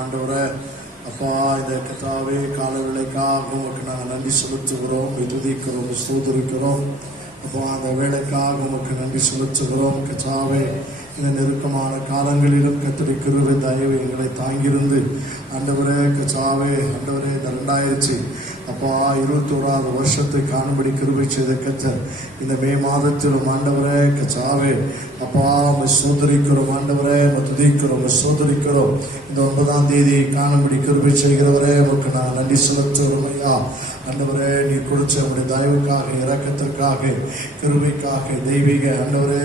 ஆண்டவரே. அப்பா, இந்த கர்த்தாவே காலவேளைக்காக உமக்கு நாங்கள் நன்றி செலுத்துகிறோம், துதிக்கிறோம், ஸ்தோத்திரிக்கிறோம். அப்பா, அந்த வேலைக்காக உமக்கு நன்றி செலுத்துகிறோம். கர்த்தாவே, இந்த நெருக்கமான காலங்களிலும் கர்த்தருடைய கிருபை தயவு எங்களை தாங்கியிருந்து ஆண்டவரே கர்த்தாவே, ஆண்டவரே இந்த 2021 வருஷத்தை காணும்படி கிருபை செய்த கர்த்தர் இந்த மே மாதத்திலும் ஆண்டவரே கர்த்தாவே, அப்பா சோதரிக்கிறோம், ஆண்டவரே துதிக்கிறோம், சோதரிக்கிறோம். இந்த 9ஆம் தேதி காணும்படி கிருபை செய்கிறவரே உமக்கு நான் நன்றி செலுத்துகிறோம் ஐயா. ஆண்டவரே, நீ கொடுத்த நம்முடைய தயவுக்காக, இரக்கத்திற்காக, கிருபைக்காக, தெய்வீக ஆண்டவரே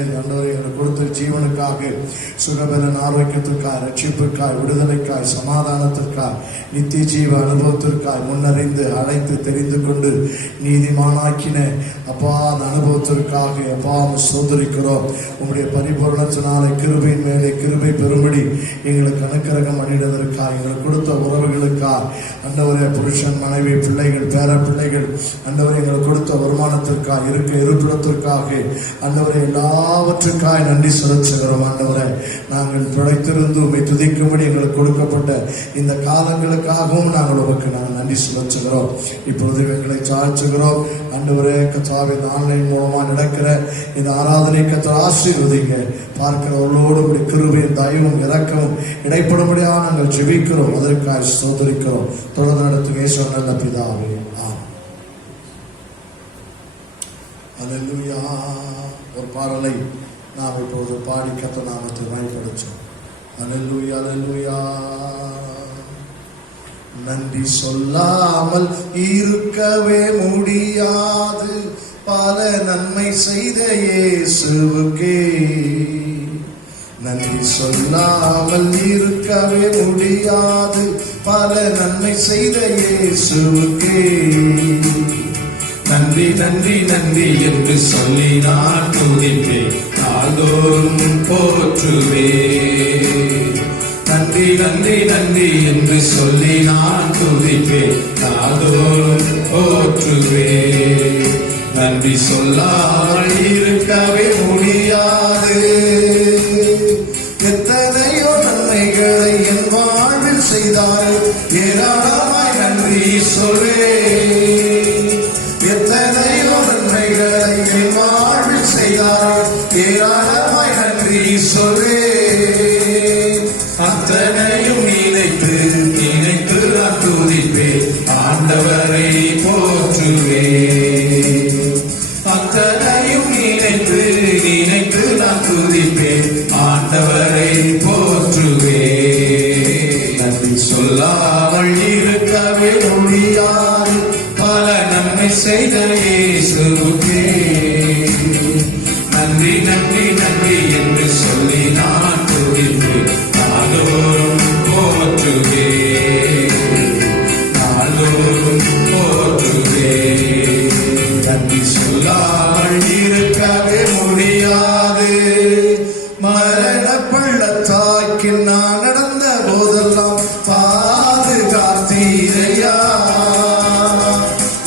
எனக்கு கொடுத்த ஜீவனுக்காக, சுகபலன் ஆரோக்கியத்திற்காக, ரட்சிப்பிற்காய், விடுதலைக்காய், சமாதானத்திற்காய், நித்திய ஜீவ அனுபவத்திற்காய் முன்னறிந்து அழைத்து தெரிந்து கொண்டு நீதிமானாக்கின அப்பா அந்த அனுபவத்திற்காக அப்பா சோதரிக்கிறோம். உங்களுடைய பரிபூரணத்தினாலே கிருபையின் மேலே கிருபை பெறும்படி எங்களுக்கு அனுக்கிரகம் பண்ணிடுவதற்காக, எங்களுக்கு கொடுத்த உறவுகளுக்காக, ஆண்டவரே புருஷன், மனைவி, பிள்ளைகள், பேர பிள்ளைகள், ஆண்டவரே எங்களுக்கு கொடுத்த வருமானத்திற்காக, இருப்பிடத்திற்காக, ஆண்டவரே எல்லாவற்றுக்காக நன்றி செலுத்துகிறோம். ஆண்டவரே, நாங்கள் பிழைத்திருந்தும் துதிக்கும்படி எங்களுக்கு கொடுக்கப்பட்ட இந்த காலங்களுக்காகவும் நாங்கள் நன்றி செலுத்துகிறோம். இப்பொழுது எங்களை சாழ்த்துகிறோம். ஆண்டவரே கர்த்தாவே, இந்த ஆன்லைன் மூலமா நடக்கிற இந்த ஆராதனை கர்த்தர் ஆசீர்வதிங்க. பார்க்கிறவர்களோடு கிருபையும் தயவும் இரக்கமும் இடைப்படும்படியாக நாங்கள் ஜெபிக்கிறோம். அதற்காக ஸ்தோத்திரிக்கிறோம். தொடர்ந்து நடத்தும் இயேசுவின் நல்ல பிதாவே, ஆமென். அல்லேலூயா. ஒரு பாடலை நாம் இப்பொழுது பாடி கர்த்தர் நாமத்தை மகிமைப்படுத்துவோம். அல்லேலூயா, அல்லேலூயா. நன்றி சொல்லாமல் இருக்கவே முடியாது, பல நன்மை செய்த இயேசுவுக்கே. நன்றி சொல்லாமல் இருக்கவே முடியாது, பல நன்மை செய்த இயேசுவுக்கே. நன்றி நன்றி நன்றி என்று சொல்லி நான் துதிப்பேன், நாள்தோறும் போற்றுவேன். நன்றி நன்றி நன்றி என்று சொல்லி நான் துதிப்பேன், நாள்தோறும் போற்றுவேன். நன்றி சொல்லாமல் இருக்கவே முடியாது, எத்தனையோ நன்மைகளை என் வாழ்வில் செய்தார், ஏராளமாய் நன்றி சொல்வேன். எத்தனையோ நன்மைகளை என் வாழ்வில் செய்தார், ஏராளமாய் நன்றி சொல்வேன். அத்தனையும் நினைத்து நினைத்து நான் துதிப்பேன், ஆண்டவரை போற்றுவேன். அத்தனையும் நினைத்து நினைத்து நான் துதிப்பேன், ஆண்டவரை போற்றுவேன். நன்றி சொல்லாமல் இருக்கவே முடியாது, பல நன்மை செய்த இயேசுவுக்கே. நன்றி நன்றி நன்றி என்று சொல்லி நான் துதிப்பேன், நாள்தோறும் போற்றுவேன், நாள்தோறும் போற்றுவேன். நன்றி சொல்லாமல் இருக்கவே முடியாது. மரண பள்ளத்தாக்கில் நான் நடந்த போதெல்லாம் பாதுகாத்தீரையா.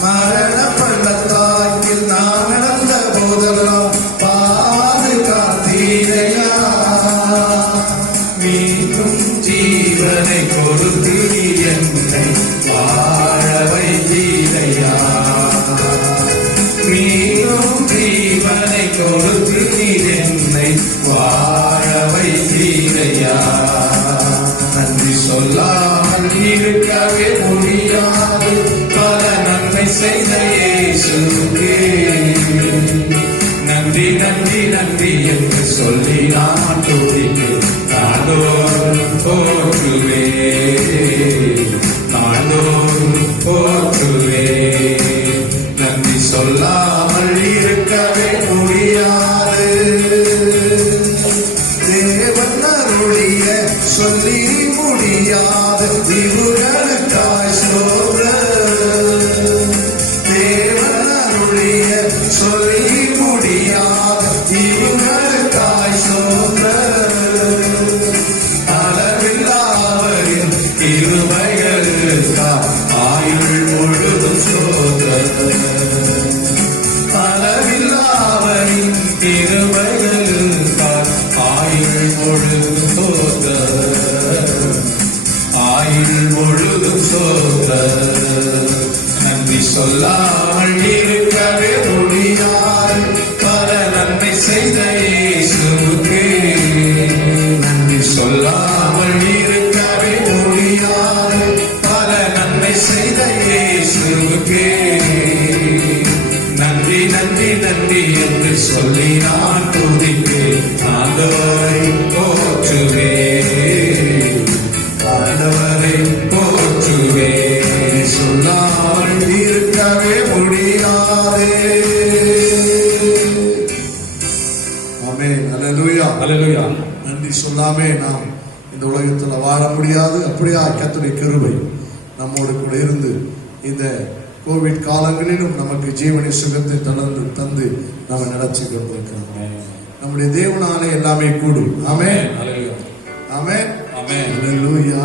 மரண பள்ளத்தாக்கில் நான் நடந்த போதெல்லாம் பாதுகாத்தீரையா. மீண்டும் ஜீவனை கொடுத்து என்னை வாழ வைத்தீரையா. மீண்டும் ஜீவனை கொடுத்து என்னை வாழ வைத்தீரையா. நன்றி சொல்லாமல் இருக்கவே முடியாது, பல நன்மை செய்த இயேசுவுக்கே. நன்றி நன்றி நன்றி என்று சொல்லி நான் துதிப்பேன், நாள்தோறும் போற்றுவேன், நாள்தோறும் போற்றுவேன். நன்றி சொல்லாமல் இருக்கவே முடியாது. தேவன் அருளிய சொல்லி முடியாது இவுகளுக்காய் ஸ்தோத்திரம். தேவன் அருளிய சொல்லி முடியாது இவுகளுக்காய் ஸ்தோத்திரம். அளவில்லாதவரின் கிருபைகளுக்காய் ஆயுள் முழுதும் ஸ்தோத்திரம். அளவில்லாதவரின் கிருபைகளுக்காய் ஆயுள் முழுதும் ஸ்தோத்திரம். ஆயுள் முழுதும் நன்றி சொல்லாமல் இருக்கவே முடியாது. பல நன்மை செய்த இயேசுவுக்கு நன்றி சொல்லாமல் இருக்கவே முடியாது. பல நன்மை செய்த இயேசுவுக்கு நன்றி நன்றி நன்றி என்று சொல்லி நான் துதிப்பேன். ஆண்டவரை போற்றுவேன், ஆண்டவரை போற்றுவேன். சொல்லாமல் இருக்கவே முடியாதே. ஆமென். அல்லேலூயா. அல்லேலூயா. நன்றி சொல்லாமே நாம் இந்த உலகத்தில் வாழ முடியாது. அப்படியா கர்த்தருடைய கிருபை நம்மோடு கூட இருந்து இந்த கோவிட் காலங்களிலும் நமக்கு ஜீவனை சுகத்தை தந்து நம்ம நடத்தி கொண்டிருக்கிறோம். நம்முடைய தேவனாலே எல்லாமே கூடும். ஆமென். ஆமென். ஆமென். அல்லேலூயா.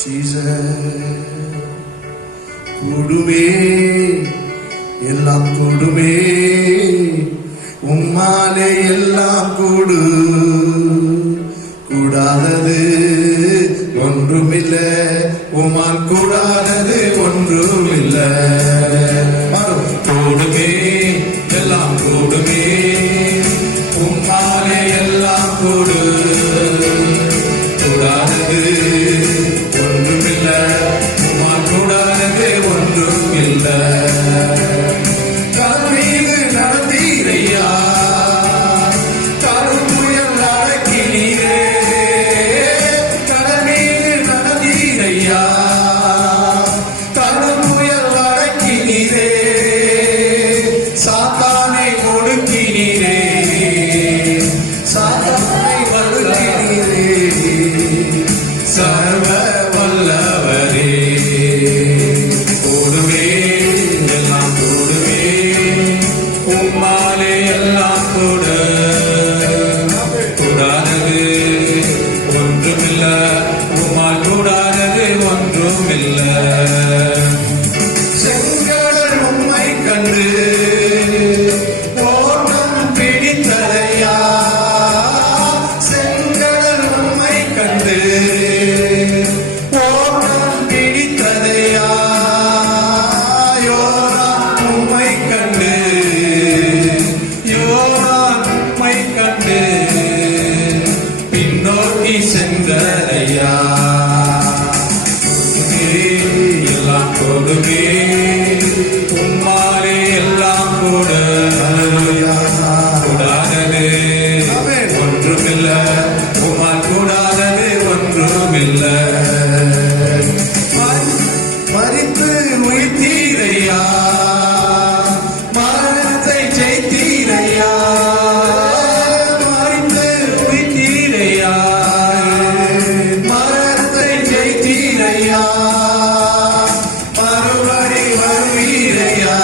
ஜீசஸ் கூடுமே, எல்லாம் கூடுமே, உம்மாலே எல்லாம் கூடு, கூடாதது ஒன்றுமில்லை, உமால் கூடாதது ஒன்றுமில்லை. கூடுமே, எல்லாம் கூடுமே, உம்மாலே எல்லாம் கூடு, கூடாதது ஒன்றுமில்லை, உமால் கூடாதது ஒன்றுமில்லை. கல்மீது நடந்தீரையா, கரும்புயல் அடக்கினீரே, கடல் மீது நடந்தீரையா, கரும்புயல் அடக்கினீரே, சாத்தானை ஒடுக்கினீரே, சாத்தானை ஒடுக்கினீரே, சர்வ வல்லவரே. கூடுமே, எல்லாம் கூடுமே, உம்மாலே எல்லாம் கூடு, கூடாதது ஒன்றுமில்லை, உம்மால் கூடாதது ஒன்றுமில்லை. செங்கடல் உம்மை கண்டு ஓட்டம் பிடித்ததையா, செங்கடல் உம்மை கண்டு ஓட்டம் பிடித்ததையா, யோர்தான் உம்மை கண்டு, யோர்தான் உம்மை கண்டு பின்னோக்கி சென்றதையா. எல்லாம் கொடுமே, உம்மாலே எல்லாம் கூட, கூடாதது ஒன்றுமில்லை, உம்மால் கூடாதது ஒன்றுமில்லை. மரித்து உயிர்த்தீரையா, மரணத்தை ஜெயித்தீரையா, மரித்து உயிர்த்தீரையா, மரணத்தை ஜெயித்தீரையா, மறுபடி வருவீரையா,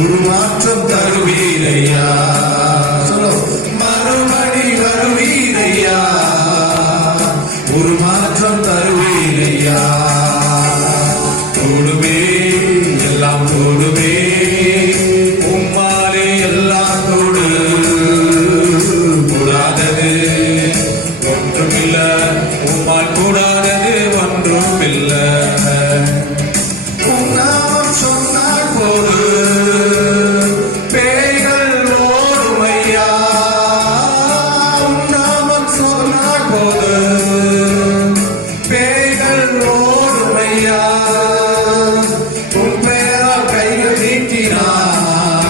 உருமாற்றம் தருவீரையா, மறுபடி வருவீரையா, உருமாற்றம் தருவீரையா. கூடுமே, எல்லாம் கூடுமே, உம்மாலே எல்லாம் கூடு, கூடாதது ஒன்றுமில்லை, உம்மால் கூடாதது ஒன்றுமில்லை. உம் நாமம் சொன்னால் போது பேய்கள் ஓடுமையா, உம் நாமம் சொன்னால் போது பேய்கள் ஓடுமையா, உம் பெயரால் கைகள் நீட்டினார்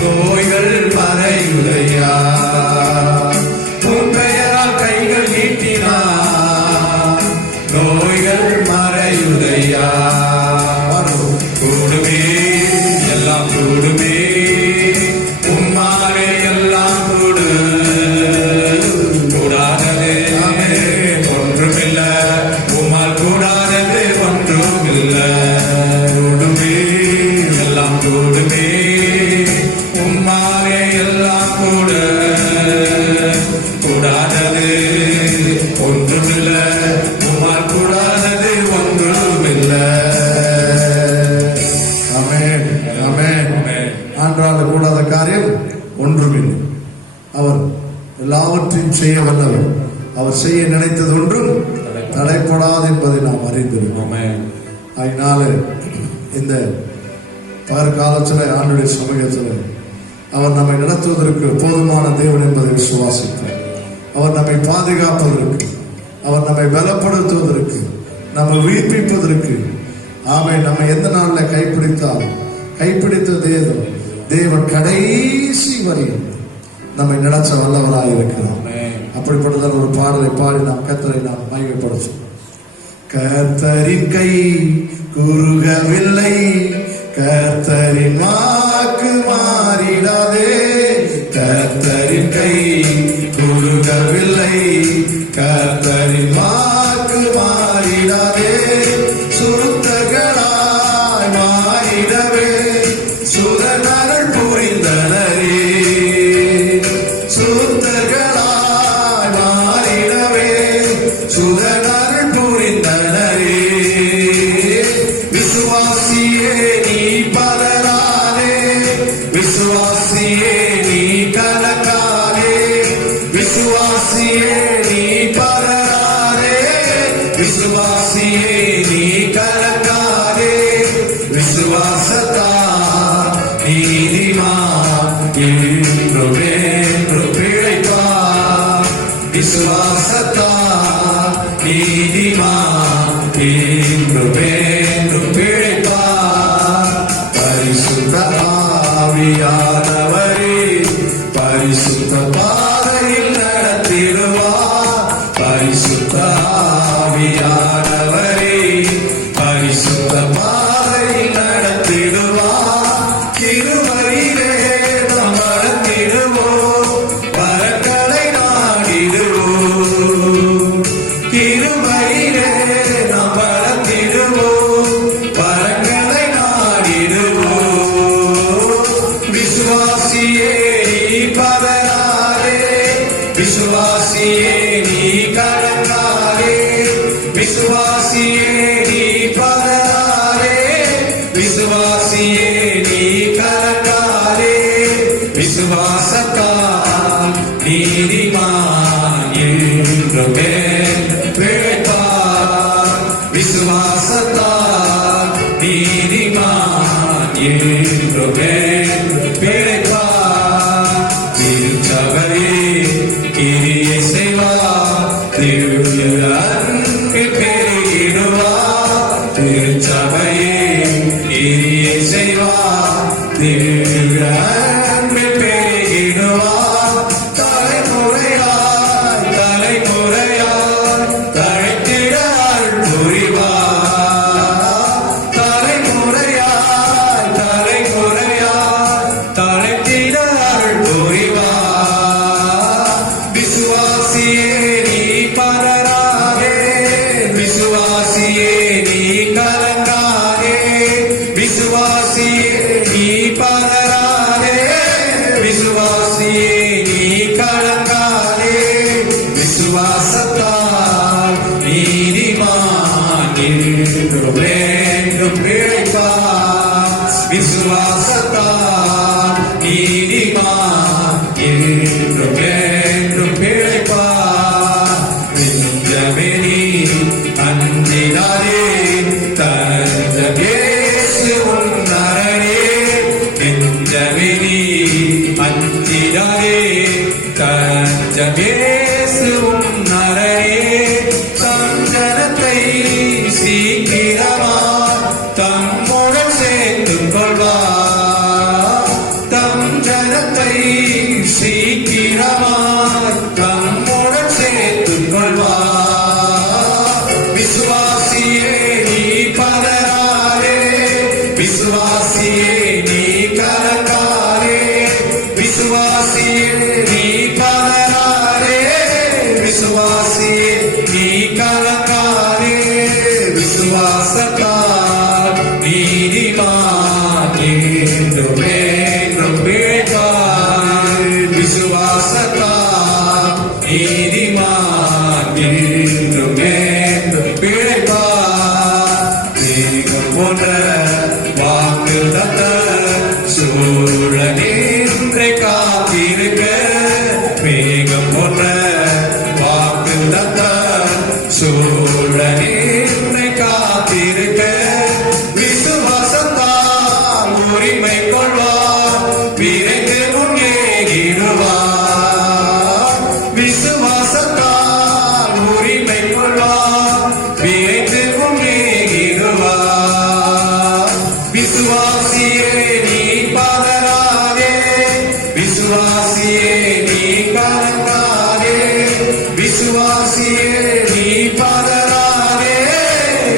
நோய்கள் மறையுதையா, உம் பெயரால் கைகள் நீட்டினார் நோய்கள் மறையுதையா. கூடுமே, எல்லாம் கூடுமே, உம்மாலே எல்லாம் கூடு, கூடாதது ஒன்றுமில்லை, உம்மால் கூடாதது ஒன்றுமில்லை. கூடுமே, எல்லாம் கூடுமே, உம்மாலே எல்லாம் கூடு, கூடாதது ஒன்றுமில்லை, உம்மால் கூடாதது ஒன்றுமில்லை. ஆமென். ஆமென். ஆண்டவரால் கூடாத காரியம் ஒன்றுமில்லை. அவர் எல்லாவற்றையும் செய்ய வல்லவர். அவர் அவர் செய்ய நினைத்தது ஒன்றும் தடைப்படாது என்பதை நாம் அறிந்திருக்கிறோம். அதனால இந்த காலத்தில் ஆண்டுடைய சமூகத்தில் அவர் நம்மை நடத்துவதற்கு போதுமான தேவன் என்பதை விசுவாசித்தார். அவர் நம்மை பாதுகாப்பதற்கு, அவர் நம்மை பலப்படுத்துவதற்கு, நம்மை உயிர்ப்பிப்பதற்கு, நம்மை எந்த நாளில் கைப்பிடித்த தேவன் கடைசி வரை நம்மை நடத்த வல்லவராக இருக்கிறார். அப்படிப்பட்டதான ஒரு பாடலை பாடி நாம் கர்த்தரை நாம் மகிமைப்படுத்தும். கர்த்தரின் கை குறுகவில்லை, கர்த்தரின் வாக்கு மாறிடாதே. கர்த்தரின் கை குறுகவில்லை, கர்த்தரின் வாக்கு மாறிடாதே. சுருத்தகளாய் மாறிடவே சுதனர்கள் புரிந்தனரே. சுருத்தகளாய் மாறிடவே சுதனர்கள் புரிந்தனரே. விசுவாசியே நீ பதறாதே, விசுவாசியே நீ கலக்காதே. விசுவாசியே நீ பதறாதே, விசுவாசியே நீ கலக்காதே. விசுவாசத்தா நீதிமான் என்றும் பிழைப்பார். விசுவாசத்தா நீதிமான் என்றும் பிழைப்பார். பரிசுத்த ஆவியானவரே பரிசுத்த பாதையில் நடத்திடுவார். பரிசுத்த ஆவியானவரே பரிசுத்த பாதையில் நடத்திடுவார். கிருபையிலே நாம் நடத்திடுவோம், வரங்களை நாடிடுவோம். கிருபையிலே நாம் நடத்திடுவோம், வரங்களை நாடிடுவோம். விசுவாசியே நீ பதறாதே, விசுவாசியே நீ கலங்காதே. விசுவாசியே நீ பதறாதே, விசுவாசியே நீ கலங்காதே. விசுவாசத்தால் நீதிமான் என்றும் பிழைப்பார். விசுவாசத்தால் நீதிமான் என்றும் பிழைப்பார். திருச்சபையே கிரியை செய்வார், திருவிழாவில் பெருகிடுவார். திருச்சபையே கிரியை செய்வார், திருவிழாவில் பெருகிடுவார். தலைமுறையாய் தலைமுறையாய் தழைத்திட அருள் புரிவார். தலைமுறையாய் தலைமுறையாய் தழைத்திட அருள் புரிவார். விசுவாசியே நீ பதறாதே, விசுவாசியே நீ கலங்காதே. விசுவாசியே நீ பதறாதே, விசுவாசியே நீ கலங்காதே. விசுவாசத்தால் நீதிமான் என்றும் பிழைப்பார். விசுவாசத்தால் நீதிமான் என்றும் பிழைப்பார். நெஞ்சமெனி அஞ்சினாரே, தஞ்சம் இயேசு உன்னரணே. நெஞ்சமெனி அஞ்சினாரே, தஞ்சம் இயேசு உன்னரணே. தஞ்சனத்தை சீக்கிரமாய் தம்முடன் சேர்த்துக் கொள்வார். தஞ்சனத்தை சீக்கிரமாய் தம்முடன் சேர்த்துக் கொள்வார். விசுவாசியே நீ பதறாதே, விசுவாசியே நீ கலங்காதே. விசுவாசியே நீ பதறாதே, விசுவாசியே நீ கலங்காதே. விசுவாசத்தால் நீதிமான் என்றும் பிழைப்பார். விசுவாசத்தால் நீதிமான் என்றும் பிழைப்பார். மேகம் போன்ற வாக்குத்தத்த சூழ நின்று காத்திருக்க, மேகம் போன்ற வாக்குத்தத்த சூழனே உன்னை காத்திருக்க விசுவாசத்தால் உரிமை கொள்வார் விரைந்து முன்னேறிடுவார் விசுவாசத்தால் உரிமை கொள்வார் விரைந்து முன்னேறிடுவார் விசுவாசியே நீ பதறாதே விசுவாசியே நீ கலங்காதே விசுவாசியே நீ பதறாதே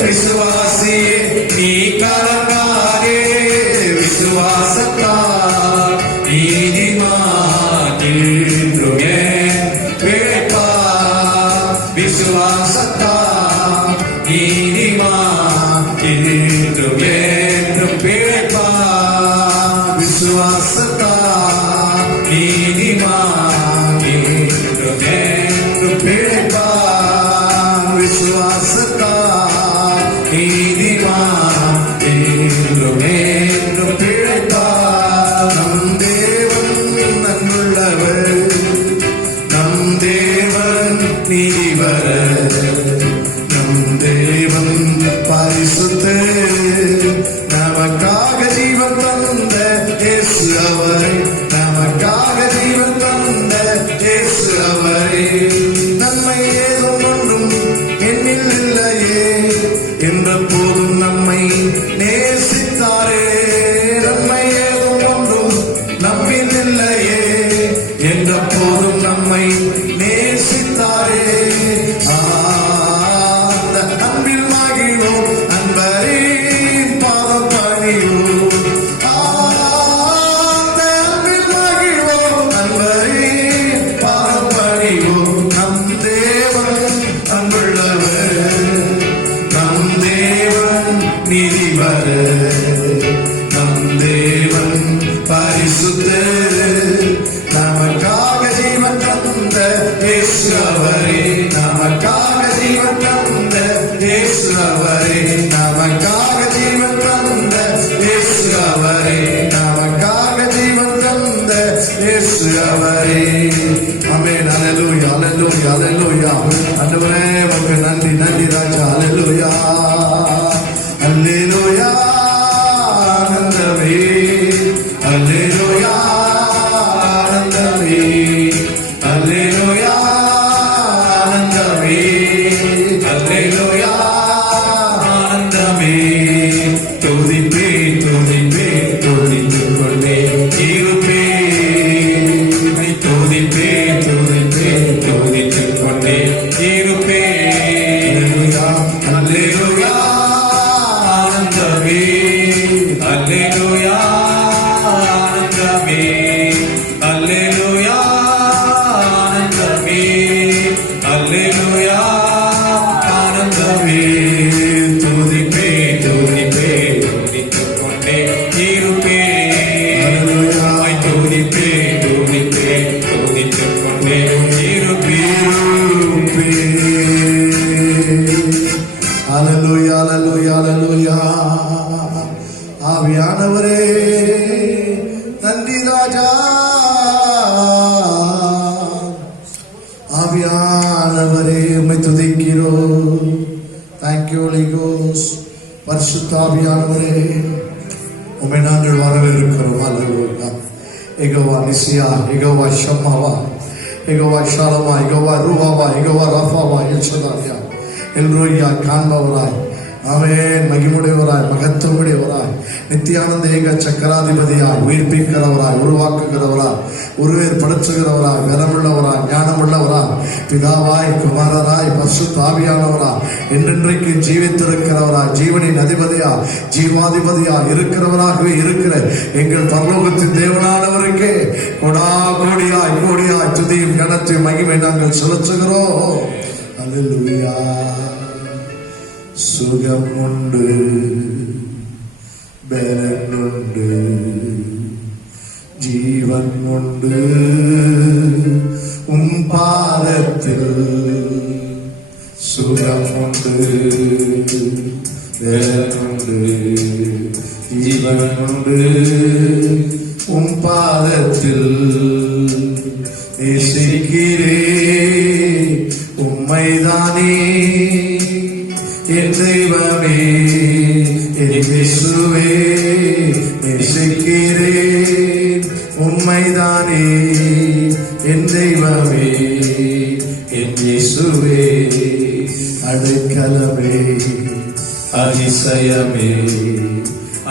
விசுவாசியே நீ கலங்காதே விசுவாசத்தால் நீதிமான் என்றுமே பிழைப்பார் விசுவாசத்தால் நீதிமான் என்றுமே பிழைப்பார் விசுவாசத்தால் நீதிமான் என்றுமே பிழைப்பார் விசுவாசத்தால் நீதிமான் என்றுமே பிழைப்பார் நம் தேவன் நன்னுள்ளவர் நம் தேவன் நீதிபரர் நம் தேவன் பரிசுத்தர் நமக்காக ஜீவன் தந்த இயேசு அவரே நமக்காக ஜீவன் தந்த இயேசு அவரே நன்மை ஏதும் ஒன்றும் என்னில் இல்லையே என்ற போதும் நம்மை நேசித்தாரே நன்மை ஏதும் ஒன்றும் நம்மில் இல்லையே என்ற போதும் நம்மை நேசித்தாரே அந்த அன்பில் மகிழ்வோம் அன்பரின் பாதம் பணிவோம் அந்த அன்பில் மகிழ்வோம் அன்பரின் பாதம் பணிவோம் நம் தேவன் அன்புள்ளவர் நம் தேவன் நீதிபரர் நம் தேவன் பரிசுத்தர் நமக்காக ஜீவன் தந்த இயேசு அவரே நமக்காக ஜீவன் தந்த இயேசு அவரே நமக்காக ஜீவன் தந்த இயேசு அவரே நமக்காக ஜீவன் தந்த இயேசு அவரே ஆமென் ஹல்லேலூயா ஹல்லேலூயா ஹல்லேலூயா ஆண்டவரே உமக்கு நன்றி நன்றி ராஜா ஹல்லேலூயா ஹல்லேலூயா ஆனந்தமே ஹல்லேலூயா ஆனந்தமே ஹல்லேலூயா ஆனந்தமே ஹல்லேலூயா ஆனந்தமே துதிப்பே துதிப்பே துதித்துக் கொண்டே இருப்பேன் துதிப்பே துதிப்பே துதித்துக் கொண்டே இருப்பேன் ஹல்லேலூயா ஆனந்தமே ஹல்லேலூயா ஆனந்தமே ஹல்லேலூயா ஆனந்தமே ஹல்லேலூயா ஆனந்தமே துதிப்பே துதிப்பே துதித்துக் கொண்டே இருப்பேன் துதிப்பே துதிப்பே துதித்துக் கொண்டே ஹல்லேலூயா ஹல்லேலூயா ஹல்லேலூயா ஆவியானவரே நன்றி ராஜா ஆவியானவரே உம்மை துதிக்கிறோம் தேங்க்யூ ஹோலி கோஸ்ட் பரிசுத்த ஆவியானவரே உம்மை நாங்கள் வரவேற்கிறோம் ஹல்லேலூயா யெகோவா நிசியா யெகோவா ஷம்மாவா யெகோவா ஷாலமா யெகோவா ரூஹாவா யெகோவா ரஃபாவா எல்ஷதாயா எல்ரோயா காண்பவராய் ஆமென் மகிமுடையவராய் மகத்துவமுடையவராய் நித்தியானந்த ஏக சக்கராதிபதியாய் உயிர்ப்பிக்கிறவராய் உருவாக்குகிறவராய் உருவேற்படுத்துகிறவராய் வரமுள்ளவராய் ஞானமுள்ளவராய் பிதாவாய் குமாரராய் பரிசுத்த ஆவியானவராய் என்றென்றைக்கு ஜீவித்திருக்கிறவராய் ஜீவனின் அதிபதியாய் ஜீவாதிபதியாய் இருக்கிறவராகவே இருக்கிற எங்கள் பரலோகத்தின் தேவனானவருக்கே கொடா கோடியாய் கோடியாய் துதியும் கனத்தையும் மகிமை நாங்கள் செலுத்துகிறோம் அல்லேலூயா சுகம் உண்டு பலனுண்டு ஜீவன் உண்டு உம் பாதத்தில் சுகம் உண்டு பலனுண்டு ஜீவன் உண்டு உம் பாதத்தில் நேசிக்கிறே உம்மை உம்மைதானே என் தெய்வமே என் இயேசுவே நேசிக்கிறேன். உம்மைதானே என் தெய்வமே என் இயேசுவே அடைக்கலமே அதிசயமே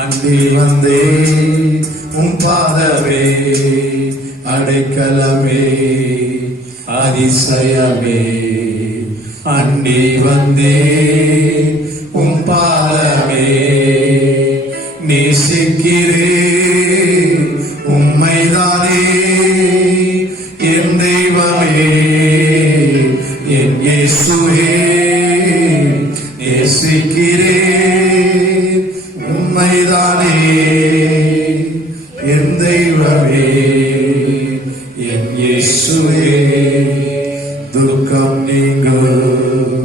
அண்டி வந்தே உம் பாதமே அடைக்கலமே அதிசயமே அண்டி வந்தே உம் பாதமே நேசிக்கிறேன். உம்மைதானே என் தெய்வமே என் இயேசுவே நேசிக்கிறேன். உம்மைதானே என் தெய்வமே என் இயேசுவே துக்கம் நீங்கும்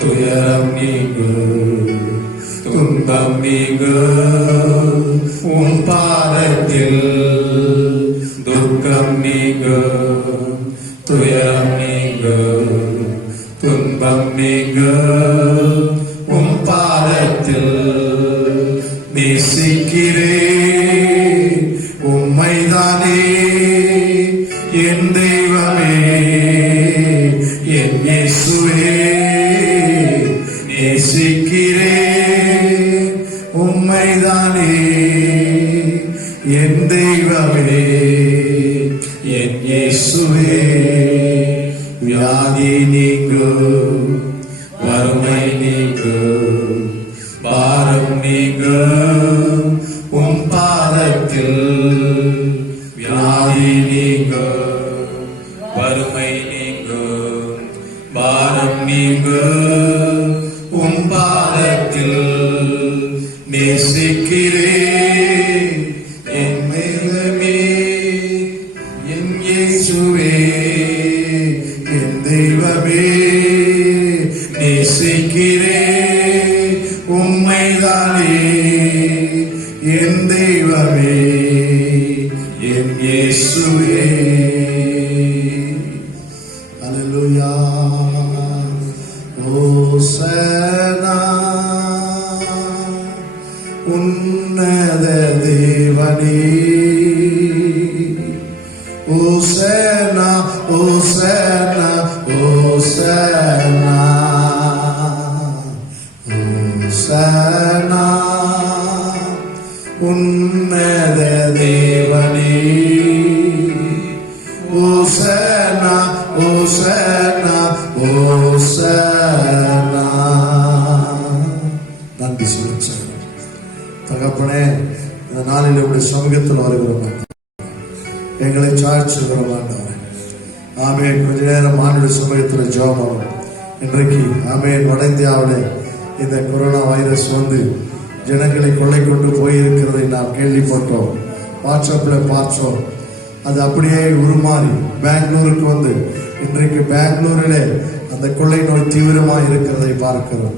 துயரம் நீங்கும் துன்பம் நீங்கும் உம் பாதத்தில். துக்கம் நீங்கும் துயரம் நீங்கும் துன்பம் நீங்கும் உம் பாதத்தில். நேசிக்கிறேன். உம்மைதானே என் தெய்வமே என் இயேசுவே நேசிக்கிறேன். உம்மைதானே என் தெய்வமே என் இயேசுவே வியாதி நீங்கும் வறுமை நீங்கும் பாரம் நீங்கும் உம் பாதத்தில். வியாதி நீங்கும் வறுமை நீங்கும் பாரம் நீங்கும் உம் பாதத்தில். நேசிக்கிறேன். என் மேலமே என் இயேசுவே என் தெய்வமே நேசிக்கிறேன். உம்மைதானே என் தெய்வமே என் இயேசுவே. அல்லேலூயா. ஓசனா உன்னத தேவனே. ஓசனா ஓசனா ஓசனா ஓசனா உன்னத தேவனே. ஓசனா ஓசனா ஓசனா. நன்றி சொல்லுங்க தகப்பனே. இந்த நாளில் உடைய சமூகத்தில் வருகிறோம், எங்களை சாய்ச்சுகிறோம் ஆண்டவரே. ஆமென். கொஞ்ச நேரம் ஆண்டுடைய சமூகத்தில் ஜெபம். இன்றைக்கு ஆமென் வட இந்தியாவில் இந்த கொரோனா வைரஸ் வந்து ஜனங்களை கொள்ளை கொண்டு போயிருக்கிறதை நாம் கேள்விப்பட்டோம், வாட்ஸ்அப்பில் பார்த்தோம். அது அப்படியே உருமாறி பெங்களூருக்கு வந்து இன்றைக்கு பெங்களூரிலே அந்த கொள்ளை நோய் தீவிரமாக இருக்கிறதை பார்க்கிறோம்.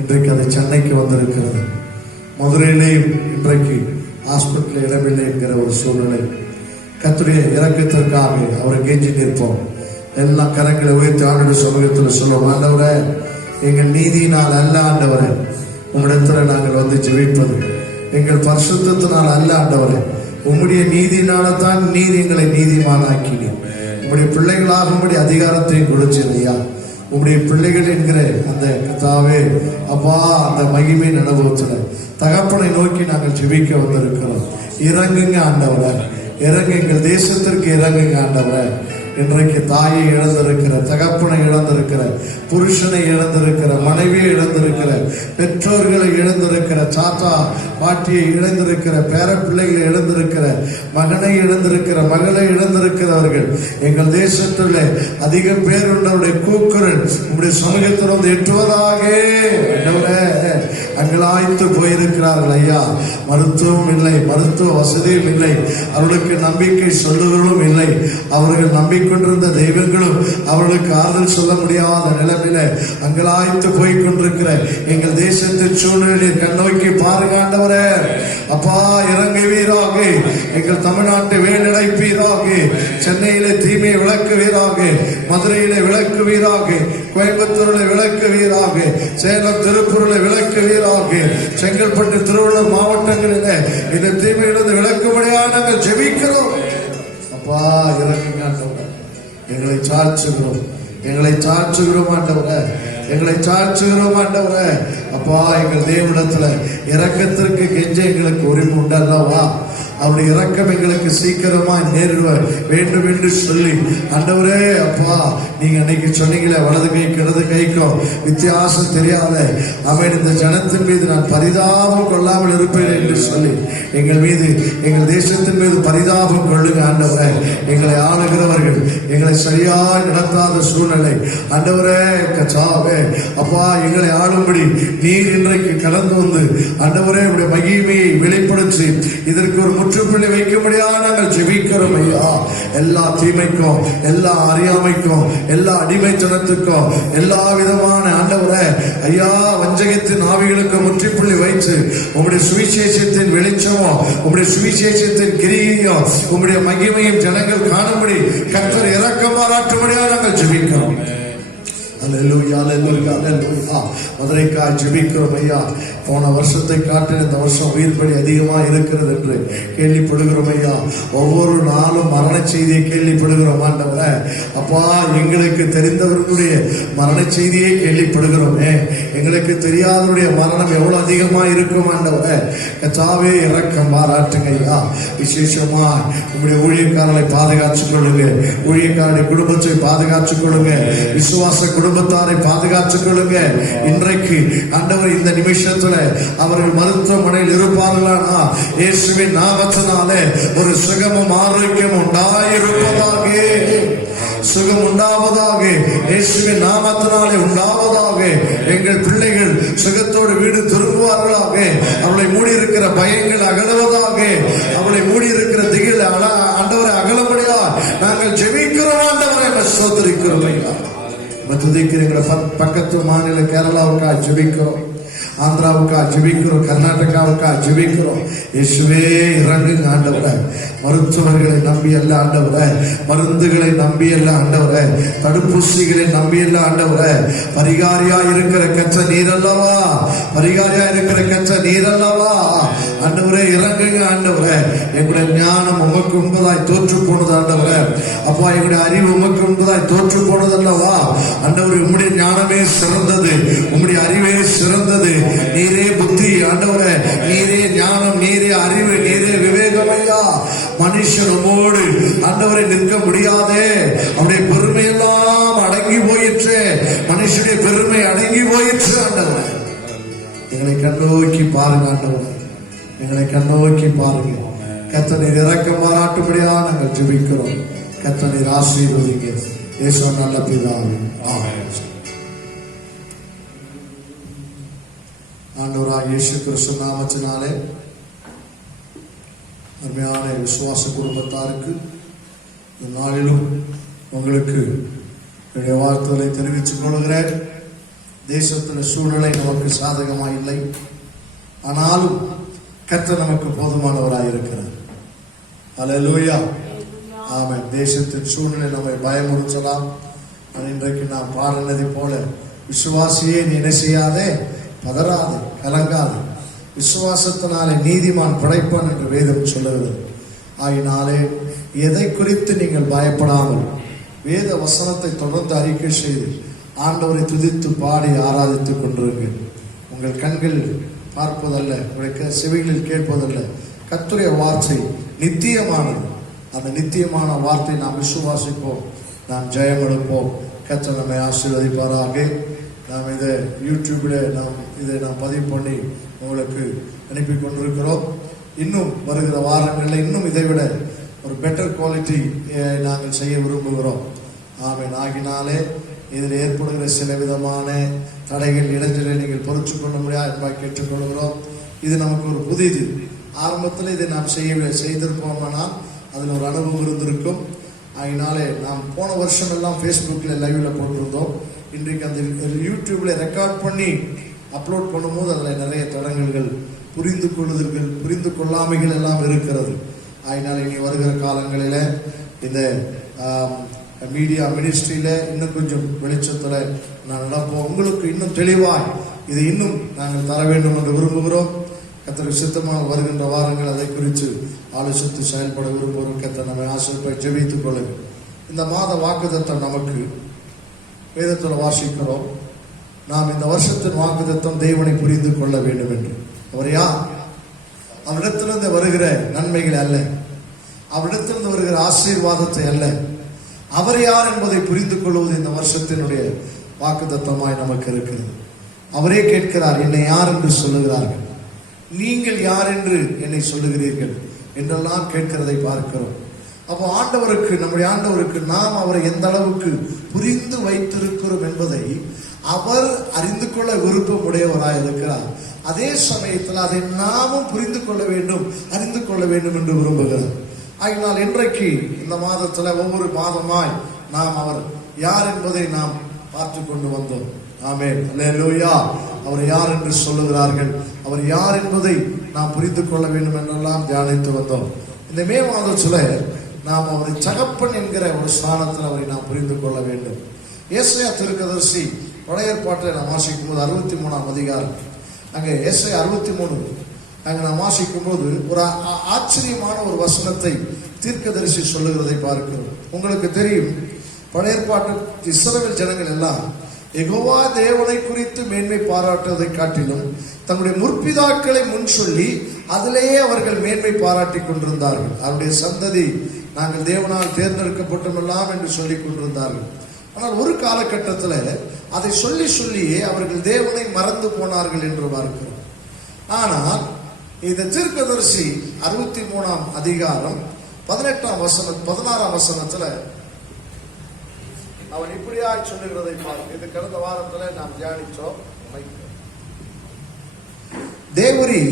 இன்றைக்கு அது சென்னைக்கு வந்திருக்கிறது. மதுரையிலேயும் இன்றைக்கு ஹாஸ்பிட்டல் இடமில்லை என்கிற ஒரு சூழ்நிலை. கர்த்தருடைய இரக்கத்திற்காக அவரை கெஞ்சி நிற்போம். எல்லா கரங்களை உயர்த்தி ஆண்டவருடைய சமூகத்தில் சொல்லுவோம். ஆண்டவரே, எங்கள் நீதியினால் அல்ல ஆண்டவரே உம்மிடத்தில் நாங்கள் வந்து ஜெபிப்பது, எங்கள் பரிசுத்தத்தினால் அல்ல ஆண்டவரே, உம்முடைய நீதியினால தான் நீர் எங்களை நீதிமானாக்கினீர். உம்முடைய பிள்ளைகளாக உம்முடைய அதிகாரத்தையும் கொடுத்தீரையா. உம்முடைய பிள்ளைகள் என்கிற அந்த கர்த்தாவே அப்பா அந்த மகிமையின் அனுபவத்தில் தகப்பனை நோக்கி நாங்கள் ஜெபிக்க வந்திருக்கிறோம். இறங்குங்க ஆண்டவரே, இறங்கு, எங்கள் தேசத்திற்கு இறங்குங்க ஆண்டவரே. இன்றைக்கு தாயை இழந்திருக்கிற, தகப்பனை இழந்திருக்கிற, புருஷனை இழந்திருக்கிற, மனைவியை இழந்திருக்கிற, பெற்றோர்களை இழந்திருக்கிற, தாத்தா பாட்டியை இழந்திருக்கிற, பேர பிள்ளைகளை இழந்திருக்கிற, மகனை இழந்திருக்கிற, மகளை இழந்திருக்கிறவர்கள் எங்கள் தேசத்தில் அதிகம் பேர் உள்ளவருடைய கூக்குரல் உங்களுடைய சமூகத்தில் வந்து எட்டுவதாக அங்கலாய்த்து போயிருக்கிறார்கள் ஐயா. மருத்துவம் இல்லை, மருத்துவ வசதியும் இல்லை, அவர்களுக்கு நம்பிக்கை சொல்லுகளும் இல்லை, அவர்கள் நம்பிக்கொண்டிருந்த தெய்வங்களும் அவர்களுக்கு ஆறுதல் சொல்ல முடியாத நிலைமையில அங்கலாய்த்து போய் கொண்டிருக்கிற எங்கள் தேசத்தின் சூழ்நிலையை கண்ணோக்கி பாருங்க ஆண்டவரே. அப்பா இறங்குவீராக, எங்கள் தமிழ்நாட்டை வேலடைப்பீராக, சென்னையிலே தீமையை விளக்குவீராக, மதுரையிலே விளக்குவீராக, கோயம்புத்தூரில் விளக்குவீராக, சேலம் திருப்பூரில் விளக்குவீராக, செங்கல்பட்டு திருவள்ளூர் மாவட்டங்களிலே இந்த தீமையிலிருந்து விளக்கும்படியாக நாங்கள் ஜெபிக்கிறோம். அப்பா இறங்குங்க ஆண்டவரே, எங்களை சாட்சுகிறோம், எங்களை சாட்சுகிறோம் ஆண்டவரே, எங்களை சாட்சுகிறோம் ஆண்டவரே. அப்பா எங்கள் தேவனிடத்துல இரக்கத்திற்கு கெஞ்ச எங்களுக்கு உரிமை உண்டல்லவா? அவருடைய இரக்கம் எங்களுக்கு சீக்கிரமா நேரிட வேண்டும் என்று சொல்லி ஆண்டவரே, அப்பா நீங்க அன்னைக்கு சொன்னீங்களே, வலது கை இடது கைக்கும் வித்தியாசம் தெரியாத அவன் இந்த ஜனத்தின் மீது நான் பரிதாபம் கொள்ளாமல் இருப்பேன் என்று சொல்லி எங்கள் மீது, எங்கள் தேசத்தின் மீது பரிதாபம் கொள்ளுங்க ஆண்டவரே. எங்களை ஆளுகிறவர்கள் எங்களை சரியாக நடத்தாத சூழ்நிலை ஆண்டவரே, கச்சாவே அப்பா எங்களை ஆளும்படி நீர் இன்றைக்கு கலந்து வந்து ஆண்டவரே உடைய மகிமையை வெளிப்படுத்தி இதற்கு ஒரு முற்றுப்புள்ளி வைக்கும்படியாக நாங்கள் ஜெபிக்கிறோம் ஐயா. எல்லா தீமைக்கும், எல்லா அறியாமைக்கும், எல்லா அடிமைத்தனத்துக்கும், எல்லா விதமான ஆண்டவரே ஐயா வஞ்சகத்தின் ஆவிகளுக்கு முற்றுப்புள்ளி வைத்து உங்களுடைய சுவிசேஷத்தின் வெளிச்சமும், உங்களுடைய சுவிசேஷத்தின் கிரியையும், உங்களுடைய மகிமையும் ஜனங்கள் காணும்படி கர்த்தர் இரக்கமாறாட்டும்படியாக நாங்கள் ஜெபிக்கிறோம். அல்லேலூயா, அல்லேலூயா, அல்லேலூயா. மதுரைக்காய் ஜெபிக்கிறோம் ஐயா. போன வருஷத்தை காட்டில் இந்த வருஷம் உயிர்படி அதிகமாக இருக்கிறது என்று கேள்விப்படுகிறோம் ஐயா. ஒவ்வொரு நாளும் மரண செய்தியை கேள்விப்படுகிறோம் ஆண்டவரே. அப்பா எங்களுக்கு தெரிந்தவர்களுடைய மரண செய்தியை கேள்விப்படுகிறோமே, எங்களுக்கு தெரியாதவருடைய மரணம் எவ்வளவு அதிகமாக இருக்கும் ஆண்டவரே. கர்த்தாவே இரக்கம் பாராட்டுங்க ஐயா. விசேஷமா உங்களுடைய ஊழியக்காரர்களை பாதுகாத்துக் கொள்ளுங்க, ஊழியக்காரருடைய குடும்பத்தை பாதுகாத்துக் கொள்ளுங்க, விசுவாச குடும்பத்தாரை பாதுகாத்துக் கொள்ளுங்க. இன்றைக்கு ஆண்டவர் இந்த நிமிஷத்துல அவர்கள் மருத்துவமனையில் இருப்பார்களா, இயேசுவின் நாமத்தினாலே ஒரு சுகமும் ஆரோக்கியம் உண்டாயிருப்பதாக, சுகம் உண்டாவதாக, இயேசுவின் நாமத்தினாலே உண்டாவதாக. எங்கள் பிள்ளைகள் சுகத்தோடு வீடு திரும்புவார்களாக. அவளை மூடி இருக்கிற பயங்கள் அகலுவதாக, அவளை மூடி இருக்கிற திகில் ஆண்டவரை அகலப்படியா நாங்கள் ஜெபிக்கிறோம் ஆண்டவரை ஸ்தோத்திரிக்கிறோம் ஐயா. துதிக்கிற பக்கத்து மாநில கேரளாவுக்காக ஜெபிக்கிறோம், ஆந்திராவுக்காக ஜெபிக்கிறோம், கர்நாடகாவுக்காக ஜெபிக்கிறோம். இயேசுவே இறங்குங்க ஆண்டவரே. மருத்துவர்களை நம்பி அல்ல ஆண்டவரே, மருந்துகளை நம்பி அல்ல ஆண்டவரே, தடுப்பூசிகளை நம்பி அல்ல ஆண்டவரே. பரிகாரியா இருக்கிற கச்ச நீரல்லவா, பரிகாரியா இருக்கிற கச்ச நீரல்லவா ஆண்டவரே. இறங்குங்க ஆண்டவரே. எங்களுடைய ஞானம் உமக்கு உண்பதாய் தோற்று போனது ஆண்டவரே. அப்பா எங்களுடைய அறிவு உமக்கு உண்பதாய் தோற்று போனது அல்லவா ஆண்டவரே. உம்முடைய ஞானமே சிறந்தது, உம்முடைய அறிவே சிறந்தது. நீரே புத்தி ஆண்டவரே, நீரே ஞானம், நீரே அறிவு, நீரே விவேகம் ஐயா. மனுஷன் உம்மோடு ஆண்டவரை நிற்க முடியாதே, அவருடைய பெருமையெல்லாம் அடங்கி போயிற்று, மனுஷனுடைய பெருமை அடங்கி போயிற்று ஆண்டவரே. எங்களை கண்ணோக்கி பாருங்க ஆண்டவரே, எங்களை கண்ணோக்கி பாருங்க. கர்த்தர் நீர் இரக்கம் பாராட்டும்படியாக நாங்கள் ஜெபிக்கிறோம். கர்த்தர் நீர் ஆசீர்வதிங்க. இயேசு நல்ல பிதாவே, ஆமென். ஆண்டவராகிய இயேசு கிறிஸ்து நாமத்தினாலே அருமையான விசுவாச குடும்பத்தாருக்கு இந்த நாளிலும் உங்களுக்கு என்னுடைய வாழ்த்துக்களை தெரிவித்துக் கொள்கிறேன். தேசத்தின் சூழ்நிலை நமக்கு சாதகமாக இல்லை, ஆனாலும் கர்த்தர் நமக்கு போதுமானவராக இருக்கிறார். அல்லேலூயா, ஆமென். தேசத்தின் சூழ்நிலை நம்மை பயமுறுத்தலாம். இன்றைக்கு நாம் பாடினதை போல விசுவாசியே நீ என்ன செய்யாதே, பதறாது, கலங்காது, விசுவாசத்தினாலே நீதிமான் படைப்பான் என்று வேதம் சொல்லுகிறது. ஆகினாலே எதை குறித்து நீங்கள் பயப்படாமல் வேத வசனத்தை தொடர்ந்து அறிக்கை செய்து ஆண்டவரை துதித்து பாடி ஆராதித்துக் கொண்டிருங்கள். உங்கள் கண்கள் பார்ப்பதல்ல, உங்களுடைய செவிகளில் கேட்பதல்ல. கர்த்தருடைய வார்த்தை நித்தியமானது. அந்த நித்தியமான வார்த்தை நாம் விசுவாசிப்போம், நாம் ஜெயம் எடுப்போம். கர்த்தர் நம்மை ஆசீர்வதிப்பாராக. நாம் இதை யூடியூப்ல இதை பதிவு பண்ணி உங்களுக்கு அனுப்பி கொண்டிருக்கிறோம். இன்னும் வருகிற வாரங்களில் இன்னும் இதை விட ஒரு பெட்டர் குவாலிட்டி நாங்கள் செய்ய விரும்புகிறோம். ஆமென். ஆகினாலே இதில் ஏற்படுகிற சில விதமான தடைகள், இடைஞ்சலை நீங்கள் பொறுத்து கொள்ள முடியாது என்பதை கேட்டுக்கொள்கிறோம். இது நமக்கு ஒரு புதிது. ஆரம்பத்தில் இதை நாம் செய்திருப்போம்னால் அதில் ஒரு அனுபவம் இருந்திருக்கும். அதனாலே நாம் போன வருஷம் எல்லாம் ஃபேஸ்புக்கில் லைவில் போட்டிருந்தோம். இன்றைக்கு அந்த யூடியூப்ல ரெக்கார்ட் பண்ணி அப்லோட் பண்ணும்போது அதில் நிறைய தடங்கல்கள், புரிந்து கொள்ளாமைகள் எல்லாம் இருக்கிறது. அதனால் இனி வருகிற காலங்களில் இந்த மீடியா மினிஸ்ட்ரியில இன்னும் கொஞ்சம் வெளிச்சத்துல நான் நடப்போம். உங்களுக்கு இன்னும் தெளிவாய் இது இன்னும் நாங்கள் தர வேண்டும் என்று விரும்புகிறோம். கர்த்தருக்கு சித்தமாக வருகின்ற வாரங்கள் அதை குறித்து ஆலோசித்து செயல்பட விரும்புகிறோம். கர்த்தர் நம்மை ஆசீர்வதிப்பார். ஜெபித்துக் கொள்ளுங்கள். இந்த மாத வாக்குத்தத்தம் நமக்கு வேதத்தில் வாசிக்கிறோம். நாம் இந்த வருஷத்தின் வாக்குத்தத்தம் தேவனை புரிந்து கொள்ள வேண்டும் என்று. அவர் யார்? அவரிடத்திலிருந்து வருகிற நன்மைகள் அல்ல, அவரிடத்திலிருந்து வருகிற ஆசீர்வாதத்தை அல்ல, அவர் யார் என்பதை புரிந்து கொள்வது இந்த வருஷத்தினுடைய வாக்குத்தத்தமாய் நமக்கு இருக்கிறது. அவரே கேட்கிறார், என்னை யார் என்று சொல்லுகிறார்கள், நீங்கள் யார் என்று என்னை சொல்லுகிறீர்கள் என்றெல்லாம் கேட்கிறதை பார்க்கிறோம். அப்போ ஆண்டவருக்கு, நம்முடைய ஆண்டவருக்கு நாம் அவரை எந்த அளவுக்கு புரிந்து வைத்திருக்கிறோம் என்பதை அவர் அறிந்து கொள்ள விருப்பம் உடையவராய் இருக்கிறார். அதே சமயத்தில் அதை நாமும் புரிந்து கொள்ள வேண்டும், அறிந்து கொள்ள வேண்டும் என்று விரும்புகிறார். ஆகினால் இன்றைக்கு இந்த மாதத்தில் ஒவ்வொரு மாதமாய் நாம் அவர் யார் என்பதை நாம் பார்த்து கொண்டு வந்தோம். ஆமென், அல்லேலூயா. அவர் யார் என்று சொல்லுகிறார்கள், அவர் யார் என்பதை நாம் புரிந்து கொள்ள வேண்டும் என்றெல்லாம் தியானித்து வந்தோம். இந்த மே மாதத்தில் நாம் அவரை தகப்பன் என்கிற ஒரு ஸ்தானத்தில் அவரை நாம் புரிந்து கொள்ள வேண்டும். ஏசாயா தீர்க்கதரிசி பழைய ஏற்பாட்டை நாம் வாசிக்கும் போது 63ஆம் அதிகாரம், அங்கே ஏசாயா 63 அங்கே நாம் வாசிக்கும் போது ஒரு ஆச்சரியமான ஒரு வசனத்தை தீர்க்கதரிசி சொல்லுகிறதை பார்க்கிறோம். உங்களுக்கு தெரியும், பழைய ஏற்பாட்டு இஸ்ரவேல் ஜனங்கள் எல்லாம் யெகோவா தேவனை குறித்து மேன்மை பாராட்டுவதை காட்டிலும் தங்களுடைய முற்பிதாக்களை முன் சொல்லி அதிலேயே அவர்கள் மேன்மை பாராட்டி கொண்டிருந்தார்கள். அவருடைய சந்ததி நாங்கள் தேவனால் தேர்ந்தெடுக்கப்பட்டோமெல்லாம் என்று சொல்லிக் கொண்டிருந்தார்கள். ஆனால் ஒரு காலகட்டத்தில் அதை சொல்லி சொல்லியே அவர்கள் தேவனை மறந்து போனார்கள் என்று பார்க்கிறோம். ஆனால் இந்த தீர்க்கதரிசி 63ஆம் அதிகாரம் 16ஆம் வசனத்துல அவன் இப்படியாய் சொல்லுகிறதை பார்க்க, இது கடந்த வாரத்துல நாம் தியானிச்சோம். தேவரி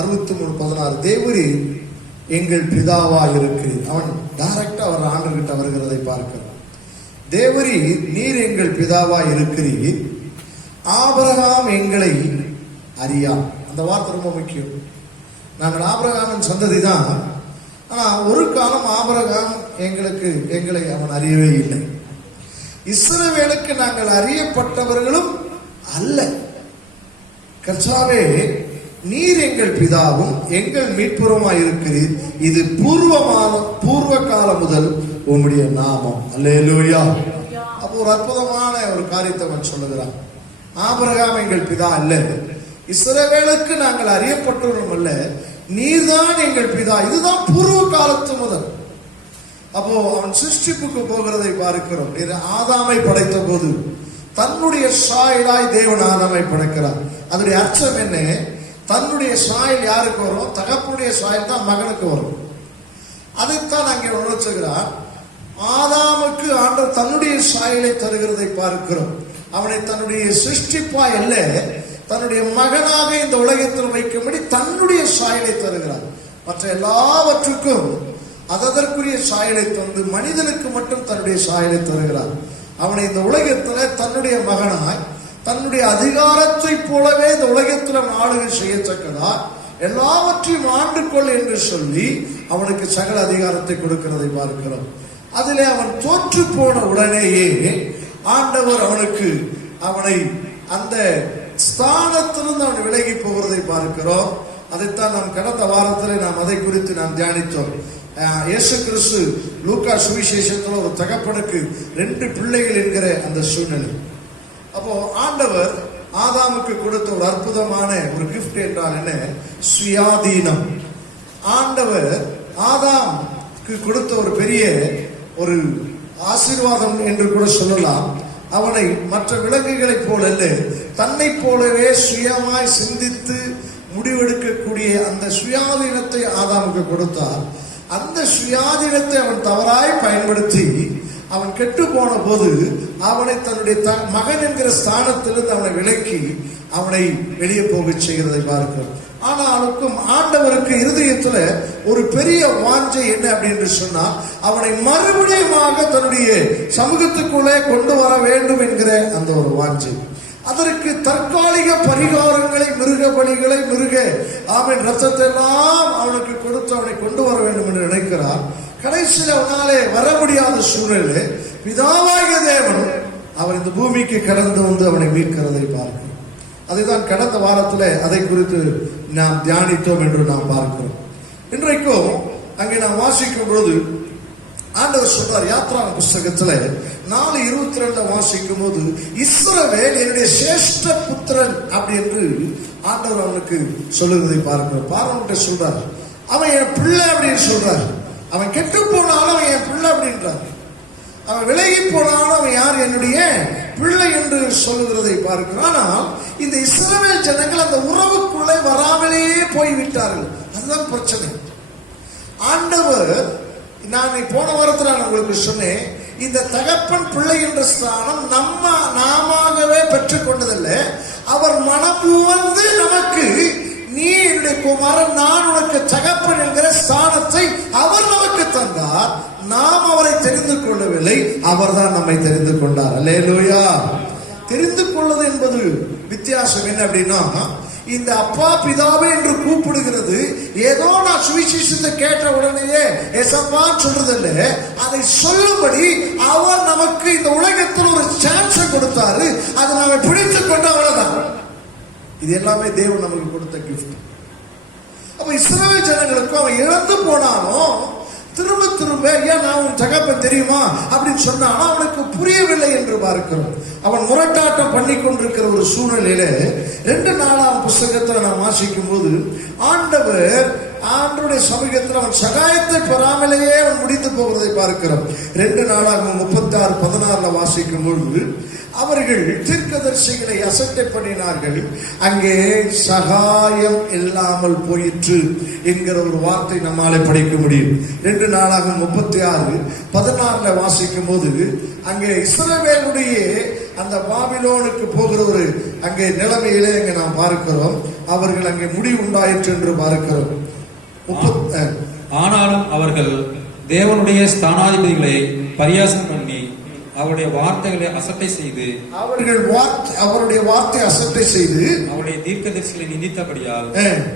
63:16 தேவரி எங்கள் பிதாவா இருக்கு. அவன் டைரக்டா அவர் ஆண்டவர்கிட்ட வருகிறதை பார்க்கிறோம். தேவரி நீர் எங்கள் பிதாவா இருக்கிறீர், ஆபிரகாம் எங்களை அறியா. அந்த வார்த்தை ரொம்ப முக்கியம். நாங்கள் ஆபிரகாமின் சந்ததி தான், ஆனா ஒரு காலம் ஆபிரகாம் எங்களை அவன் அறியவே இல்லை. இஸ்ரவேலுக்கு நாங்கள் அறியப்பட்டவர்களும் அல்ல. கர்த்தாவே நீர் எங்கள் பிதாவும் எங்கள் மீட்புறமாய் இருக்கிறீர், இது பூர்வ காலம் முதல் உம்முடைய நாமம். அல்லேலூயா. அப்போ ஒரு அற்புதமான ஒரு காரியத்தை அவன் சொல்லுகிறான். ஆபிரகாம் எங்கள் பிதா அல்ல, இஸ்ரவேலுக்கு நாங்கள் அறியப்பட்டவரும் அல்ல, நீர்தான் எங்கள் பிதா, இதுதான் பூர்வ காலத்து முதல். அப்போ அவன் சிருஷ்டிப்புக்கு போகிறதை பார்க்கிறோம். ஆதாமை படைத்த போது தன்னுடைய சாயலாய் தேவன் ஆதாமை படைக்கிறார். அதனுடைய அர்த்தம் என்ன? தன்னுடைய சாயல் யாருக்கு வரும்? தகப்பனுடைய சாயல் தான் மகனுக்கு வரும். அதைத்தான் அங்கே உணர்த்துகிறார். ஆதாமுக்கு ஆண்டவர் தன்னுடைய சாயலை தருகிறதை பார்க்கிறோம். அவனை தன்னுடைய சிருஷ்டிப்பாய் அல்ல, தன்னுடைய மகனாக இந்த உலகத்தில் வைக்கும்படி தன்னுடைய சாயலை தருகிறார். மற்ற எல்லாவற்றுக்கும் அதற்குரிய சாயலை தந்து மனிதனுக்கு மட்டும் தன்னுடைய சாயலை தருகிறார். அவனை இந்த உலகத்தில் தன்னுடைய மகனாய் தன்னுடைய அதிகாரத்தை போலவே இந்த உலகத்தில் ஆளுகை செய்யத்தக்கதா எல்லாவற்றையும் ஆண்டு கொள் என்று சொல்லி அவனுக்கு சகல அதிகாரத்தை கொடுக்கிறதை பார்க்கிறோம். அதிலே அவன் தோற்று போன உடனேயே ஆண்டவர் அவனை அந்த ஸ்தானத்திலிருந்து அவன் விலகி போகிறதை பார்க்கிறோம். அதைத்தான் நாம் கடந்த வாரத்தில் நாம் அதை குறித்து நாம் தியானித்தோம். இயேசு கிறிஸ்து லூக்கா சுவிசேஷத்தில் ஒரு தகப்பனுக்கு 2 பிள்ளைகள் என்கிற அந்த சூழ்நிலை. அப்போ ஆண்டவர் ஆதாமுக்கு கொடுத்த ஒரு அற்புதமான ஒரு கிஃப்ட் என்றால் என்ன? சுயாதீனம். ஆண்டவர் ஆதாமுக்கு கொடுத்த ஒரு பெரிய ஒரு ஆசீர்வாதம் என்று கூட சொல்லலாம். அவனை மற்ற விலங்குகளைப் போல அல்ல, தன்னை போலவே சுயமாய் சிந்தித்து முடிவெடுக்கக்கூடிய அந்த சுயாதீனத்தை ஆதாமுக்கு கொடுத்தார். அந்த சுயாதீனத்தை அவன் தவறாய் பயன்படுத்தி அவன் கெட்டு போன போது அவனை தன்னுடைய மகன் என்கிற ஸ்தானத்திலிருந்து அவனை விலக்கி அவனை வெளியே போக செய்கிறதை பார்க்கிறோம். ஆனாலும் ஆண்டவருக்கு இருதயத்துல ஒரு பெரிய வாஞ்சை என்ன அப்படின்னு சொன்னா, அவனை மறுபடியும் தன்னுடைய சமூகத்துக்குள்ளே கொண்டு வர வேண்டும் என்கிற அந்த ஒரு வாஞ்சை. அதற்கு தற்காலிக பரிகாரங்களை, மிருக பலிகளை, ஆமென் ரத்தத்தை எல்லாம் அவனுக்கு கொடுத்து அவனை கொண்டு வர வேண்டும் என்று நினைக்கிறார். கடைசியில் அவனாலே வர முடியாத சூழ்நிலை பிதாவாகிய தேவன் அவர் இந்த பூமிக்கு கடந்து வந்து அவனை மீட்கிறதை பார்க்கிறோம். அதுதான் கடந்த வாரத்தில் அதை குறித்து நாம் தியானித்தோம் என்று நாம் பார்க்கிறோம். இன்றைக்கும் அங்கே நாம் வாசிக்கும் பொழுது ஆண்டவர் சொல்றார், யாத்ரா புஸ்தகத்துல 4:22 வாசிக்கும் போது, இஸ்ரவேல் என்னுடைய சேஷ்ட புத்திரன் அப்படி என்று ஆண்டவர் அவனுக்கு சொல்லுவதை பார்க்கிறோம். பார்வன்கிட்ட சொல்றார், அவன் என் பிள்ளை அப்படின்னு சொல்றார். அவன் கெட்டு போனாலும் அவன் என் பிள்ளை அப்படின்றார். அவன் விலகி போனாலும் அவன் யார்? என்னுடைய பிள்ளை என்று சொல்லுகிறதை பார்க்கிறோம். ஆனால் இந்த இஸ்ரவேல் ஜனங்கள் அந்த உறவுக்குள்ளே வராமலேயே போய்விட்டார்கள். அதுதான் பிரச்சனை. ஆண்டவர், நான் போன வாரத்தில் நான் உங்களுக்கு சொன்னேன், இந்த தகப்பன் பிள்ளை என்ற ஸ்தானம் நாமவே பெற்றுக் கொண்டதில்லை. அவர் மனமுவந்து நமக்கு, நீ என்னுடைய குமாரன், நான் உனக்கு தகப்பன் என்கிற ஸ்தானத்தை அவர் நமக்கு தந்தார். நாம் அவரை தெரிந்து கொள்ளவில்லை, அவர் தான் நம்மை தெரிந்து கொண்டார். அல்லேலூயா. தெரிந்து கொள்வது என்பது வித்தியாசம் என்ன அப்படின்னா, இந்த அப்பா பிதாவே என்று கூப்பிடுகிறது ஏதோ நான் சுவிசேஷத்தை கேட்ட உடனேயே எசப்பான்னு சொல்றது இல்லை, அதை சொல்லும்படி அவர் நமக்கு இந்த உலகத்தில் ஒரு சான்ஸை கொடுத்தாரு. அதை நாம பிடித்துக் கொண்டு அவ்வளவுதான். இது எல்லாமே தேவன் நமக்கு கொடுத்த கிஃப்ட். அப்ப இஸ்ரவேல் ஜனங்களுக்கும் அவன் இழந்து போனாலும் திரும்ப திரும்ப, ஏன் நான் உன் தகப்பன் தெரியுமா அப்படின்னு சொன்னாலும் அவனுக்கு புரியவில்லை என்று பார்க்கிறோம். அவன் முரட்டாட்டம் பண்ணி கொண்டிருக்கிற ஒரு சூழ்நிலையில 2 நாளாம் புஸ்தகத்தில் நாம் வாசிக்கும் போது, ஆண்டவருடைய சமூகத்தில் அவன் சகாயத்தை பெறாமலேயே அவன் முடித்து போகிறதை பார்க்கிறோம். 2 நாளாகவும் 36:16 வாசிக்கும் பொழுது, அவர்கள் தீர்க்கதரிசிகளை அசட்டை பண்ணினார்கள், அங்கே சகாயம் இல்லாமல் போயிற்று என்கிற ஒரு வார்த்தை நம்மாலே படிக்க முடியும். 2 நாளாகவும் 36:16 வாசிக்கும் போது, அங்கே இஸ்ரவேலுடைய அந்த பாபிலோனுக்கு போகிற ஒரு அங்கே நிலைமையிலே அங்கே நாம் பார்க்கிறோம். அவர்கள் அங்கே முடிவு உண்டாயிற்று என்று பார்க்கிறோம். ஆனாலும் அவர்கள் தேவனுடைய ஸ்தானாதிபதிகளை பரியாசம் பண்ணி அவருடைய வார்த்தைகளை அசட்டை செய்து, அவருடைய வார்த்தை அசட்டை செய்து அவருடைய தீர்க்கதரிசிகளை நிந்தித்தபடியால்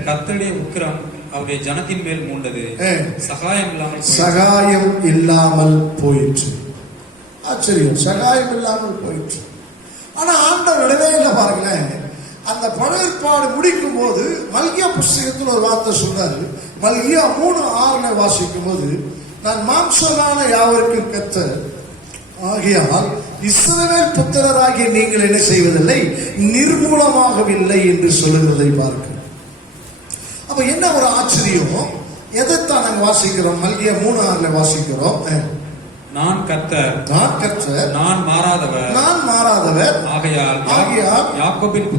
கர்த்தருடைய உக்கிரம் அவருடைய ஜனத்தின் மேல் மூண்டது, சகாயம் இல்லாமல் போயிற்று. ஆச்சரியம், சகாயம் இல்லாமல் போயிற்று. ஆனா ஆண்டவர் விடவே இல்லை பாருங்களேன். அந்த பழைய ஏற்பாடு முடிக்கும் போது மல்கியா புஸ்தகத்தில் ஒரு வார்த்தை சொல்றாரு. மல்கியா 3:6 வாசிக்கும் போது, நான் மாம்சமான யாவருக்கும் கர்த்தர் ஆகையால் இஸ்ரவேல் புத்திரராகிய நீங்கள் என்ன செய்வதில்லை, நிர்மூலமாகவில்லை என்று சொல்லுகிறதை பார்க்கிறோம். அப்ப என்ன ஒரு ஆச்சரியம். எதைத்தான் நாங்கள் வாசிக்கிறோம்? மல்கியா 3:6 வாசிக்கிறோம், நான் கர்த்தர், நான் மாறாதவர் ஆகையால் யாக்கோபின்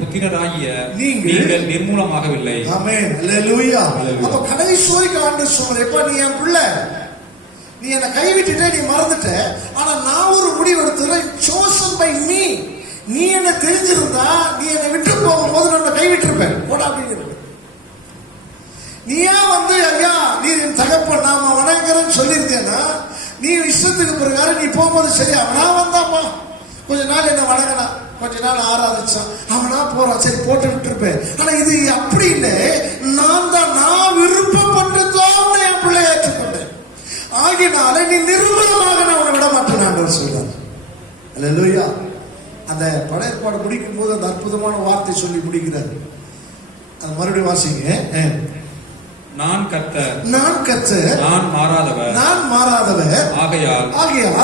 புத்திரராகிய நீங்கள் நிர்மூலமாகவில்லை. ஆமென், அல்லேலூயா. அப்ப கடைசி வரைக்கும் ஆண்டவர் சொல்றார், எப்ப நீ என் பிள்ளை, நீ என்னை கைவிட்டுட்ட, நீ மறந்துட்ட, ஆனா நான் ஒரு முடிவு எடுத்துறேன், chosen by me. நீ என்ன தெரிஞ்சிருந்தா நீ என்னை விட்டு போகும்போது நான் கைவிட்டிருப்பேன் போடா அப்படிங்கிறது. நீயா வந்து, ஐயா நீ என் தகப்பன் நாம வணங்குறேன்னு சொல்லியிருந்தேன்னா, நீ இஷ்டத்துக்கு பிரகாரம் நீ போகும்போது சரி, அவனா வந்தாமா, கொஞ்ச நாள் என்ன வணங்கினா, கொஞ்ச நாள் ஆராதிச்சான், அவனா போறான், சரி போட்டு விட்டு இருப்பேன். ஆனா இது அப்படி இல்லை, நான் விருப்பப்பட்டுதான் என் பிள்ளை ஏற்றுக்கொண்டேன், ஆகினால நீ நிர்மூலமாக நான் உன்னை விட மாட்டேன் ஆண்டவர் சொல்றார். அல்லேலூயா. அந்த பழைய ஏற்பாடு முடிக்கும் போது அந்த அற்புதமான வார்த்தை சொல்லி முடிக்கிறார். அது மறுபடியும் வாசிங்க. நான் கர்த்தர், நான் மாறாதவர் ஆகையால்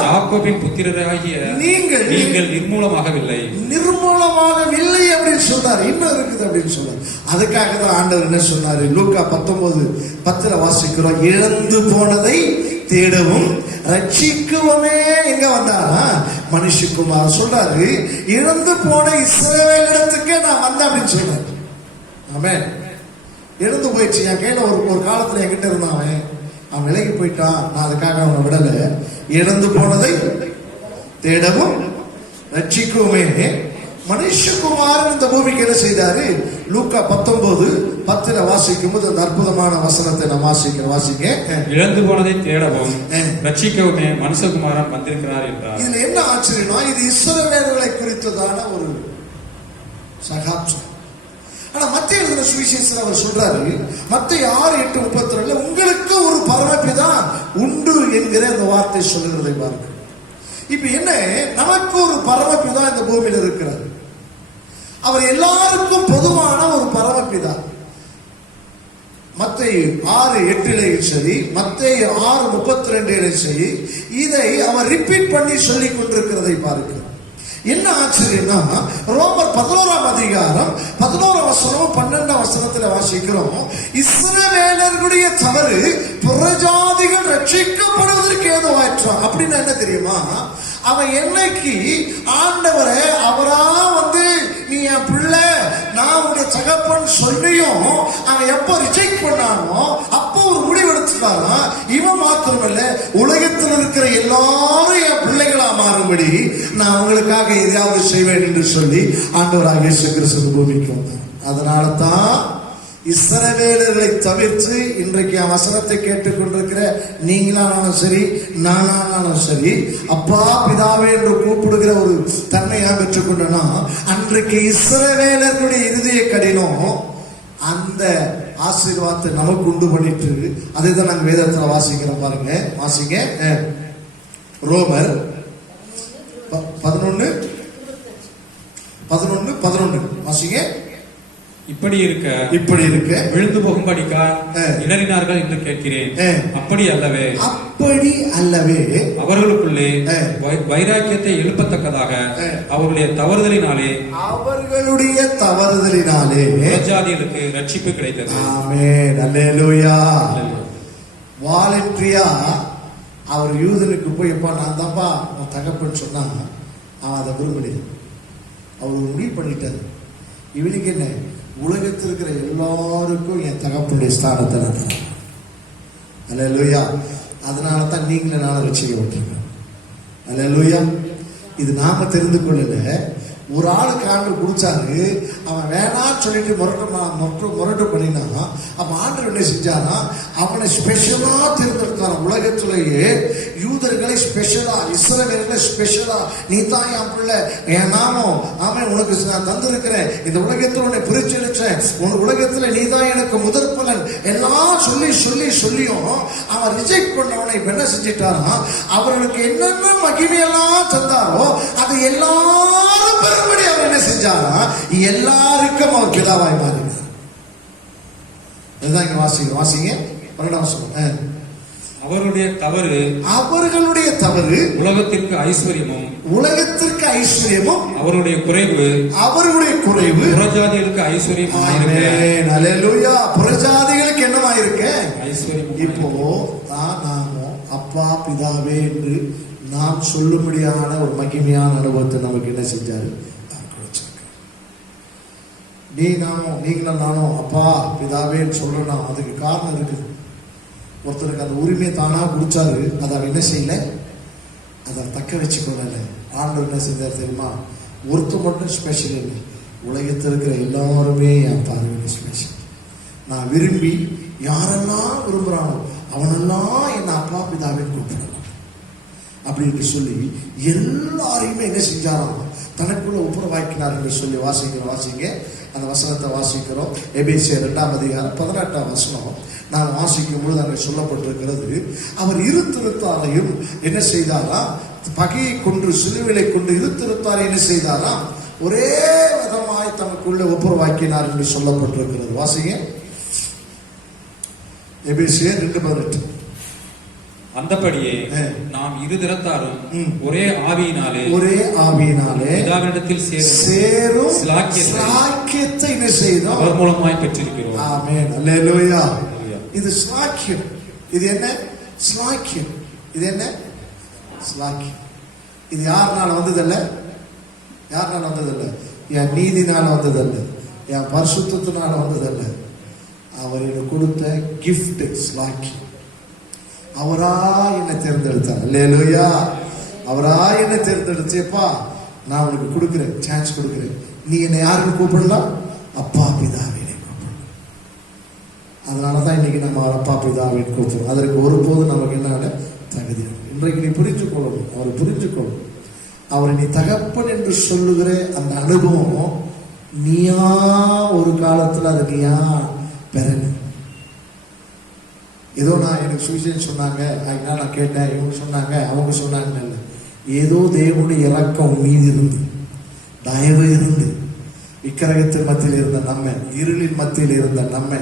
யாக்கோபின் புத்திரராகிய நீங்கள் நிர்மூலமாகவில்லை அப்படின்னு சொன்னார். இன்னும் இருக்குது அப்படின்னு சொன்னார். அதுக்காக தான் ஆண்டவர் என்ன சொன்னாரு? லூக்கா 19:10 வாசிக்கிறோம், இழந்து போனதை தேடவும் ரட்சிக்கவுமே எங்க வந்தாரா? மனுஷகுமார் சொல்றாரு, இழந்து போன இஸ்ரவேல் இடத்துக்கே நான் வந்தேன் அப்படின்னு சொல்றாரு. ஆமென். எழுந்து போயிடுச்சு. என் கையில ஒரு காலத்துல என்கிட்ட இருந்தான், அவன் விலகி போயிட்டான், நான் அதுக்காக அவனை விடல. இழந்து போனதை தேடவும் ரட்சிக்குமே மனுஷகுமாரன் இந்த பூமிக்கு என்ன செய்தாரு? லூக்கா 19:10 வாசிக்கும் போது அந்த அற்புதமான வசனத்தை நான் வாசிங்க. இழந்து போனதை தேடவும் ரட்சிக்கவுமே மனுஷகுமாரன் வந்திருக்கிறார் என்றார். இதுல என்ன ஆச்சரியம்னா, இது இஸ்ரவேலர்களை குறித்ததான ஒரு சகாப்சம். ஆனா மத்திய எழுதின சுவிசேஷத்துல அவர் சொல்றாரு, மத்திய 6:8-32 உங்களுக்கு ஒரு பரமபிதா உண்டு என்கிற அந்த வார்த்தை சொல்லுகிறதை பாருங்க. இப்ப என்ன, நமக்கு ஒரு பரமபிதா இந்த பூமியில இருக்கிறார். அவர் எல்லாருக்கும் பொதுவான ஒரு பரமபிதா. மத்தேயு 6:8 சரி, மத்தேயு 6:32 சரி, இதை அவர் ரிப்பீட் பண்ணி சொல்லிக் கொண்டிருக்கிறதை பாருங்க. என்ன ஆச்சரியம்னா, ரோமர் 11ஆம் அதிகாரம் 11 வசனம் 12 வசனத்துல வாசிக்கிறோம், இஸ்ரவேலர்களுடைய தவறு புறஜாதிகள் ரட்சிக்கப்படுவதற்கு ஏதுவாயிற்றான். அப்படின்னு என்ன தெரியுமா? அவன் என்னைக்கு ஆண்டவரை அவரா வந்து நீ என் பிள்ளை நான் உடைய தகப்பன் சொல்லியும் அவன் எப்ப ரிஜெக்ட் பண்ணானோ அப்போ ஒரு முடிவு எடுத்துட்டானா, இவன் மாத்திரமல்ல உலகத்தில் இருக்கிற எல்லாரும் என் பிள்ளைகளா மாறும்படி நான் அவங்களுக்காக எதையாவது செய்வேன் என்று சொல்லி ஆண்டவராகிய இயேசு கிறிஸ்து பூமிக்கு வந்தார். அதனால தான் இஸ்ரவேலர்களை தவிர்த்து இன்றைக்கு வசனத்தை கேட்டுக்கொண்டிருக்கிற நீங்களானாலும் சரி, நானானாலும் சரி, அப்பா பிதாவே என்று கூப்பிடுகிற ஒரு தன்மையா பெற்றுக்கொண்டனா, அன்றைக்கு இஸ்ரவேலர்களுடைய இருதய கடினம் அந்த ஆசீர்வாதத்தை நமக்கு உண்டு பண்ணிட்டு, அதை தான் நாங்கள் வேதத்தில் வாசிக்கிறோம். பாருங்க, வாசிங்க. ரோமர் 11:11 வாசிங்க. இப்படி இருக்க விழுந்து போகும்படிக்கா இடறினார்கள் என்று கேட்கிறேன். அப்படி அல்லவே அவர்களுக்குள்ளே வைராக்கியத்தை எழுப்பத்தக்கதாக அவருடைய தவறுதலினாலே புறஜாதிகளுக்கு ரட்சிப்பு கிடைத்தது. ஆமென், அல்லேலூயா. வாலண்டரியா அவர் யூதனுக்கு போய், எப்பா நான் தான்ப்பா உன் தகப்பன்னு சொன்னா அவன் அதை விரும்பலையே. அவர் முடிவு பண்ணிட்டாரு, இவனுக்கு என்ன, உலகத்தில் இருக்கிற எல்லாருக்கும் என் தகப்பனுடைய ஸ்தானத்தை நான் தரேன். அல்லேலூயா. அதனால தான் நீங்களே நானும் ரட்சிக்கப்பட்டிருக்கேன். அல்லேலூயா. இது நாம தெரிந்து கொள்ளல, ஒரு ஆளுக்கு ஆண்டவர் குடிச்சாரு, அவன் வேணான்னு சொல்லிட்டு முரட்டு பண்ணினா, அப்ப ஆண்டவர் என்ன செஞ்சானா, அவனை ஸ்பெஷலா தேர்ந்தெடுத்தான. உலகத்திலேயே யூதர்களை ஸ்பெஷலா, இஸ்ரவேலர்களை ஸ்பெஷலா, நீ தான் என் பிள்ளை, என் நாமம் அவன் உனக்கு நான் தந்திருக்கிறேன், இந்த உலகத்தில் உன்னை பிரிச்சு எடுச்சேன், உனக்கு உலகத்துல நீ தான் எனக்கு முதற் பலன் எல்லாம் சொல்லியும் அவன் ரிஜெக்ட் பண்ணவனை என்ன செஞ்சிட்டாரா, அவர்களுக்கு என்னென்ன மகிமையெல்லாம் தந்தாரோ அது எல்லாரும் பெரும்படி அவர் என்ன செஞ்சாரா, எல்லாருக்கும் அவர் பிதாவாய் மாறினார். இதுதான் இங்க வாசிங்க 12 வசனம். அவர்களுடைய தவறு உலகத்திற்கு ஐஸ்வர்யமும் அவருடைய குறைவு புறஜாதிகளுக்கு ஐஸ்வர்யம். அல்லேலூயா. புறஜாதிகளுக்கு என்னவாயிருக்கு? ஐஸ்வர்யம். இப்போ நாமோ அப்பா பிதாவே என்று நாம் சொல்லும்படியான ஒரு மகிமையான அனுபவத்தை நமக்கு என்ன செஞ்சாரு? நீங்களும் நானும் அப்பா பிதாவேன்னு சொல்றோம்னா அதுக்கு காரணம் இருக்குது. ஒருத்தருக்கு அந்த உரிமையை தானா குடிச்சாரு, அதை அவன் என்ன செய்யல, அதை தக்க வச்சுக்கொள்ளல. ஆண்டவர் என்ன செஞ்சார் தெரியுமா? ஒருத்தர் மட்டும் ஸ்பெஷல் இல்லை, உலகத்தில் இருக்கிற எல்லாருமே என் பார்வையில ஸ்பெஷல். நான் விரும்பி யாரெல்லாம் விரும்புறானோ அவனெல்லாம் என்ன அப்பா பிதாவேன்னு கூப்பிடலாம் அப்படின்னு சொல்லி எல்லாரையுமே என்ன செஞ்சாராம், தனக்குள்ள ஒப்புரவாக்கினார் என்று சொல்லி வாசிங்க. அந்த வசனத்தை வாசிக்கிறோம். எபேசியர் 2ஆம் அதிகாரம் 18ஆம் வசனம் நான் வாசிக்கும் பொழுது அங்கே சொல்லப்பட்டிருக்கிறது, அவர் இருத்திருத்தாரையும் என்ன செய்தாரா, பகையை கொண்டு சிலுவிலை கொண்டு இருத்திருத்தாரை என்ன செய்தாரா, ஒரே விதமாய் தனக்குள்ள ஒப்புரவாக்கினார் என்று சொல்லப்பட்டிருக்கிறது. வாசிங்க. எபேசியர் 2:18. அந்தபடியே நாம் இரு திறத்தாரும் ஒரே ஆவியினாலே பிதாவினிடத்தில் சேரும் ஸ்லாக்கியத்தை என்ன செய்தோம், அவர் மூலமாய் பெற்றிருக்கிறோம். ஆமென், அல்லேலூயா. இது ஸ்லாக்கியம். இது என்ன ஸ்லாக்கியம்? இது என்ன ஸ்லாக்கியம்? இது யாருனால வந்ததல்ல, என் நீதினால வந்ததல்ல, என் பரிசுத்தத்தினால வந்ததல்ல. அவர் எனக்கு கொடுத்த கிஃப்ட் ஸ்லாக்கியம். அவரா என்னை தேர்ந்தெடுத்தார். அல்லேலூயா. அவரா என்னை தேர்ந்தெடுத்தேப்பா, நான் உனக்கு கொடுக்குறேன், சான்ஸ் கொடுக்குறேன். நீ என்னை யாருன்னு கூப்பிடலாம்? அப்பா பிதாவே கூப்பிடலாம். அதனாலதான் இன்னைக்கு நம்ம அப்பா பிதாவை கூப்பிடுறோம். அதற்கு ஒருபோது நமக்கு என்ன தகுதி. இன்றைக்கு நீ புரிஞ்சு கொள்ளணும், அவரை புரிஞ்சு கொள்ளணும். அவரை நீ தகப்பன் என்று சொல்லுகிற அந்த அனுபவம் நீயா ஒரு காலத்துல அதை நீயா பெறணும். ஏதோ நான் எனக்கு சுவிசேஷம் சொன்னாங்க, அதனால நான் கேட்டேன், இவங்க சொன்னாங்க, அவங்க சொன்னாங்கன்னு இல்லை. ஏதோ தேவனுடைய இரக்கம் மீது இருந்து, தயவு இருந்து, விக்கிரகத்தின் மத்தியில் இருந்த நம்ம, இருளின் மத்தியில் இருந்த நம்ம,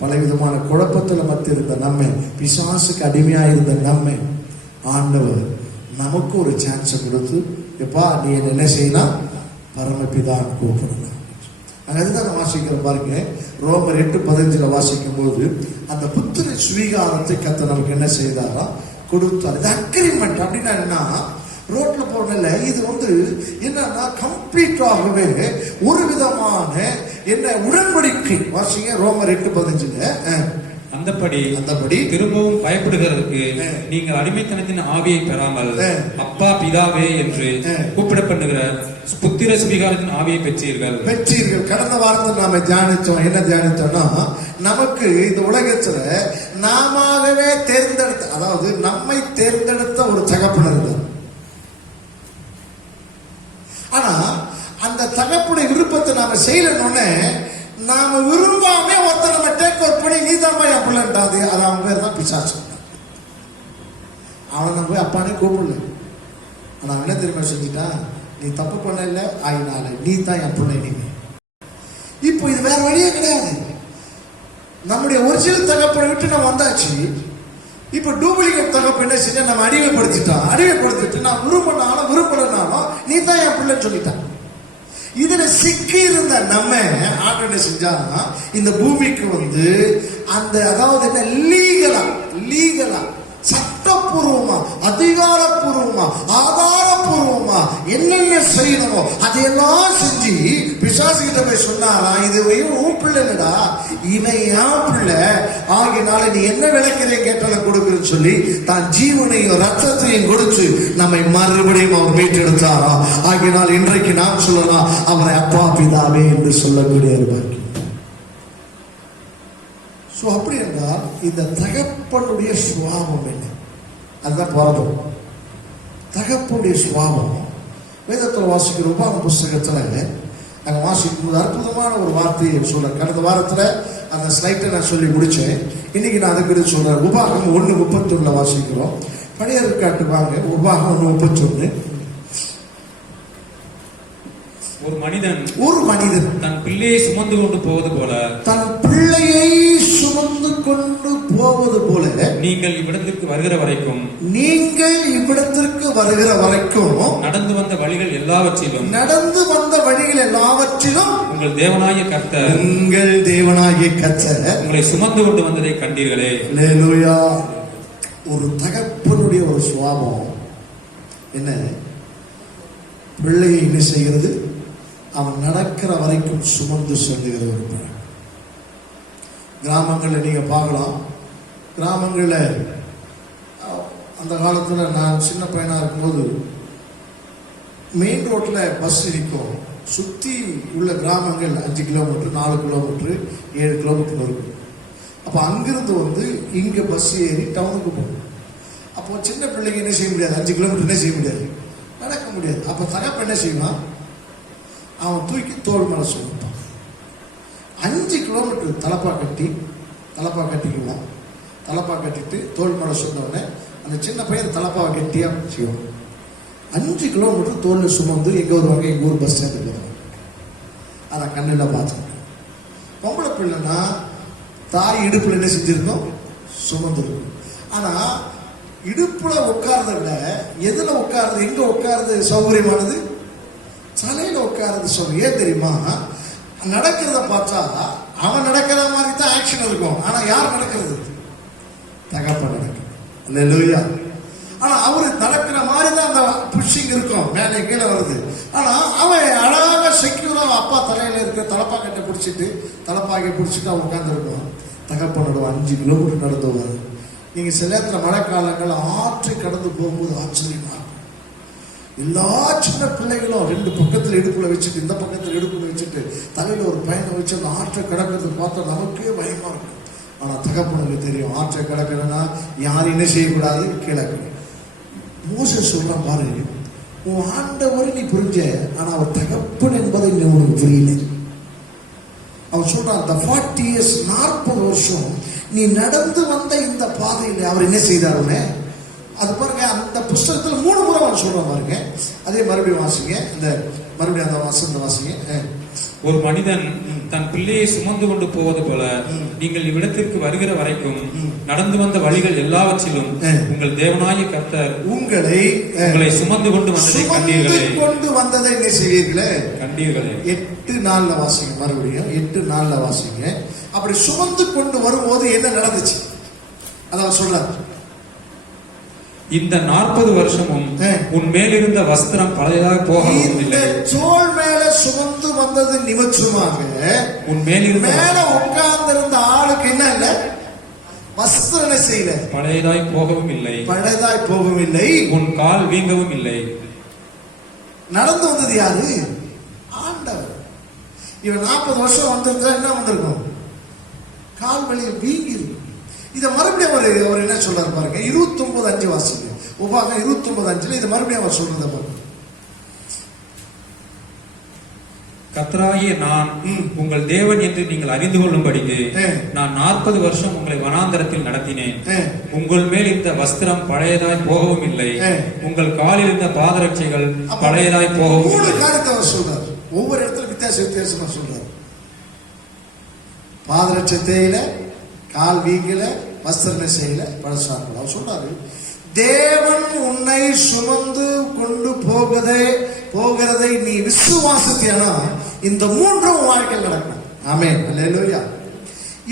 பலவிதமான குழப்பத்தில் மத்தியில் இருந்த நம்ம, பிசாசுக்கு அடிமையா இருந்த நம்ம, ஆண்டவர் நமக்கு ஒரு சான்ஸை கொடுத்து, எப்பா நீ என்ன செய்யலாம்? பரமபிதான் கூப்பிடலாம். அதுதான் வாசிக்கிறோம் பாருங்க. ரோமர் 8:15 வாசிக்கும் போது அந்த புத்திர சுவீகாரத்தை கர்த்தர் நமக்கு என்ன செய்தாரா? கொடுத்தார். இது அக்ரிமெண்ட். அப்படின்னா என்ன? ரோட்ல போறதில்ல. இது என்னன்னா கம்ப்ளீட்டாகவே ஒரு விதமான என்ன உடன்படிக்கை. வாசிங்க ரோமர் 8:15. அந்தபடி திரும்பவும் பயப்படுகிறதுக்கு நீங்கள் அடிமைத்தனத்தின் ஆவியை பெறாமல் அப்பா பிதாவே என்று கூப்பிட பண்ணுகிற புத்திர சுவீகாரத்தின் ஆவியை பெற்றீர்கள். கடந்த வாரத்தில் நாம தியானித்தோம். என்ன தியானித்தோம்னா, நமக்கு இந்த உலகத்துல நாமவே தேர்ந்தெடுத்த, அதாவது நம்மை தேர்ந்தெடுத்த ஒரு தகப்பன் இருந்தார். ஆனா அந்த தகப்புடைய விருப்பத்தை நாம செய்யலன்னு நாம விரும்பாம ஒருத்தர் நம்ம டேக் அவுட் பண்ணி நீ தான் என் பிள்ளைன்றாது. அது அவன் பேர் தான் பிசாசு. அவனை நம்ம போய் அப்பானே கூப்பிடல. ஆனா என்ன தெரியுமா செஞ்சுட்டான்? நீ தப்பு பண்ணல, ஆயினால நீ தான் என் பிள்ளை. நீங்க இப்போ இது வேற வழியே கிடையாது. நம்முடைய ஒரிஜினல் தகப்பனை விட்டு நம்ம வந்தாச்சு. இப்ப டூப்ளிகேட் தகப்பு என்ன செஞ்சா நம்ம அடிமைப்படுத்திட்டு நான் விரும்பினாலும் நீ தான் என் பிள்ளைன்னு சொல்லிட்டான். இதுல சிக்கி இருந்த நம்ம ஆண்டு என்ன செஞ்சா, இந்த பூமிக்கு அந்த அதாவது என்ன லீகலா சட்டப்பூர்வமா அதிகாரப்பூர்வமா ஆதாரப்பூர்வமா என்னென்ன செய்யணுமோ அதையெல்லாம் செஞ்சு பிசாசு கிட்ட போய் சொன்னாரா, இது உன் பிள்ளை இல்லடா, இவன் என் பிள்ளை, ஆகினால நீ என்ன விளக்கிறேன் கேட்டாலும் கொடுக்குறேன்னு சொல்லி தான் ஜீவனையும் ரத்தத்தையும் கொடுத்து நம்மை மறுபடியும் அவர் மீட்டெடுத்தாரா. ஆகினால் இன்றைக்கு நாம் சொல்லலாம், அவரை அப்பா பிதாவே என்று சொல்லக்கூடிய ஒரு பாக்கியம். அப்படி என்றால் இந்த தகப்பனுடைய சுவாபம் என்ன? அதுதான் போறதும் தகப்பனுடைய சுவாபம். வேதத்தில் வாசிக்கிற உபாகம புஸ்தகத்துல அங்க வாசிக்கும் போது அற்புதமான ஒரு வார்த்தையை சொல்றேன். கடந்த வாரத்துல அந்த ஸ்லைட்டை நான் சொல்லி முடிச்சேன். இன்னைக்கு நான் அதுக்கு சொல்றேன். உபாகமம் 1:31 வாசிக்கிறோம். பழைய ஏற்பாட்டு வாங்க. உபாகமம் 1:31. ஒரு மனிதன் தன் பிள்ளையை சுமந்து கொண்டு போவது போல நீங்கள் இவ்விடத்திற்கு வருகிற வரைக்கும் நடந்து வந்த வழிகள் எல்லாவற்றிலும் உங்கள் தேவனாகிய கர்த்தர் உங்களை சுமந்து கொண்டு வந்ததை கண்டீர்களே. அல்லேலூயா. ஒரு தகப்பனுடைய ஒரு சுவாபம் என்ன? பிள்ளையை என்ன செய்கிறது? அவன் நடக்கிற வரைக்கும் சுமந்து செல்லுகிற ஒரு பிள்ளை. கிராமங்களில் நீங்க பார்க்கலாம். கிராமங்களில் அந்த காலத்துல நான் சின்ன பையனா இருக்கும்போது மெயின் ரோட்ல பஸ் நிற்கும். சுத்தி உள்ள கிராமங்கள் 5 கிலோமீட்டர் 4 கிலோமீட்டர் 7 கிலோமீட்டர் இருக்கும். அப்ப அங்கிருந்து இங்க பஸ் ஏறி டவுனுக்கு போகணும். அப்போ சின்ன பிள்ளைங்க என்ன செய்ய முடியாது? 5 கிலோமீட்டர் என்ன செய்ய முடியாது? நடக்க முடியாது. அப்ப தகப்ப என்ன செய்வான்? அவன் தூக்கி தோல் மேல சுமப்பான். 5 கிலோமீட்டர் தலப்பா கட்டிக்குவான். தலப்பா கட்டிட்டு தோல் மேல சொன்னோடனே அந்த சின்ன பையன் தலப்பாவை கட்டியா செய்வான். 5 கிலோமீட்டர் தோல்ல சுமந்து எங்க வருவாங்க? எங்க ஊர் பஸ் ஸ்டாண்டுக்கு வருவாங்க. அதை கண்ணில் பார்த்துருக்கேன். பொம்பளை பிள்ளைன்னா தாய் இடுப்புல என்ன செஞ்சிருக்கோம்? சுமந்துருக்கும். ஆனா இடுப்புல உட்கார்றத விட எதுல உட்காருது, எங்க உட்காருது சௌகரியமானது? தலையில உட்காருது சொல்ல. ஏன் தெரியுமா? நடக்கிறத பார்த்தா அவன் நடக்கிற மாதிரி தான் ஆக்ஷன் இருக்கும். ஆனா யார் நடக்கிறது? தகப்பன் நடக்கும். அல்லேலூயா. ஆனா அவரு நடக்கிற மாதிரி தான் அந்த புஷிங் இருக்கும், மேலே கீழே வருது. ஆனா அவன் அழகாக செக்யூரா அப்பா தலையில இருக்க தலப்பா கட்டை பிடிச்சிட்டு தலப்பாக்கை பிடிச்சிட்டு அவன் உட்கார்ந்து இருக்கும். தகப்பனோட 5 கிலோமீட்டர் நடந்து வரும். நீங்க சில நேரத்தில் மழை காலங்கள் ஆற்றை கடந்து போகும்போது ஆச்சரியமா எல்லா சின்ன பிள்ளைகளும் 2 பக்கத்தில் இடுப்புல வச்சுட்டு, இந்த பக்கத்தில் இடுப்புல வச்சுட்டு, தலையில ஒரு பையனை வச்சு அந்த ஆற்றை கடக்கிறது பார்த்தா நமக்கே பயமா இருக்கும். ஆனா தகப்பனுக்கு தெரியும், ஆற்றை கடக்கிறதுனா யாரும் என்ன செய்யக்கூடாது, கீழே. மோசே சொல்றான் பாரு, உன் ஆண்டவர் நீ புரிஞ்ச, ஆனா அவர் தகப்பன் என்பதை நீ உனக்கு புரியல. அவர் சொல்றான், the 40 years 40 வருஷம் நீ நடந்து வந்த இந்த பாதையில் அவர் என்ன செய்தாருன்னு அது பாருங்க. அந்த புஸ்தகத்துல 3 முறை அவர் சொல்றான் பாருங்க. அதே மறுபடியும் வாசிங்க, இந்த மறுபடியும் அந்த வசனத்தை வாசிங்க. ஒரு மனிதன் தன் பிள்ளையை சுமந்து கொண்டு போவது போல நீங்கள் இவ்விடத்திற்கு வருகிற வரைக்கும் நடந்து வந்த வழிகள் எல்லாவற்றிலும் உங்கள் தேவனாகிய கர்த்தர் உங்களை சுமந்து கொண்டு வந்ததை கண்டீர்களே. கொண்டு வந்ததை என்ன செய்வீர்களே, கண்டீர்களே. 8 நாள்ல வாசிங்க, மறுபடியும் 8 நாள்ல வாசிங்க. அப்படி சுமந்து கொண்டு வரும்போது என்ன நடந்துச்சு அதான் சொல்றாரு. இந்த 40 வருஷமும் உன் மேலிருந்த வஸ்திரம் பழையதாக போகவும் இல்லை. தோள் மேல சுமந்து வந்தது நிமித்தமாக உன் மேலிருந்த மேல உட்கார்ந்திருந்த ஆளுக்கு என்ன இல்ல, வஸ்திரம் செய்யல, பழையதாய் போகவும் இல்லை, பழையதாய் போகவும் இல்லை, உன் கால் வீங்கவும் இல்லை. நடந்து வந்தது யாரு, ஆண்டவர். இவன் 40 வருஷம் வந்திருந்தா என்ன வந்திருக்கும், கால் வலிய வீங்கி இருக்கும். இதை மறுபடியும் அவர் என்ன சொல்றாரு பாருங்க, 29:5 வாசிங்க. உபாகம் 29:5 இது மறுபடியும் அவர் சொல்றத பாருங்க. கர்த்தராகிய நான் உங்கள் தேவன் என்று நீங்கள் அறிந்து கொள்ளும்படிக்கு நான் 40 வருஷம் உங்களை வனாந்தரத்தில் நடத்தினேன். உங்கள் மேல் இருந்த வஸ்திரம் பழையதாய் போகவும் இல்லை, உங்கள் காலில் இருந்த பாதரட்சைகள் பழையதாய் போகவும் இல்லை. 3 காரியத்தை அவர் சொல்றாரு, ஒவ்வொரு இடத்துல வித்தியாசமா சொல்றாரு. பாதரட்சத்தையில, கால் வீங்கல, வஸ்திரம் செய்யல, பழசாக்கல. அவர் சொல்றாரு, தேவன் உன்னை சுமந்து கொண்டு போகிறதை நீ விசுவாசித்தியானா இந்த 3 வாழ்க்கையில் நடக்கும். ஆமென், அல்லேலூயா.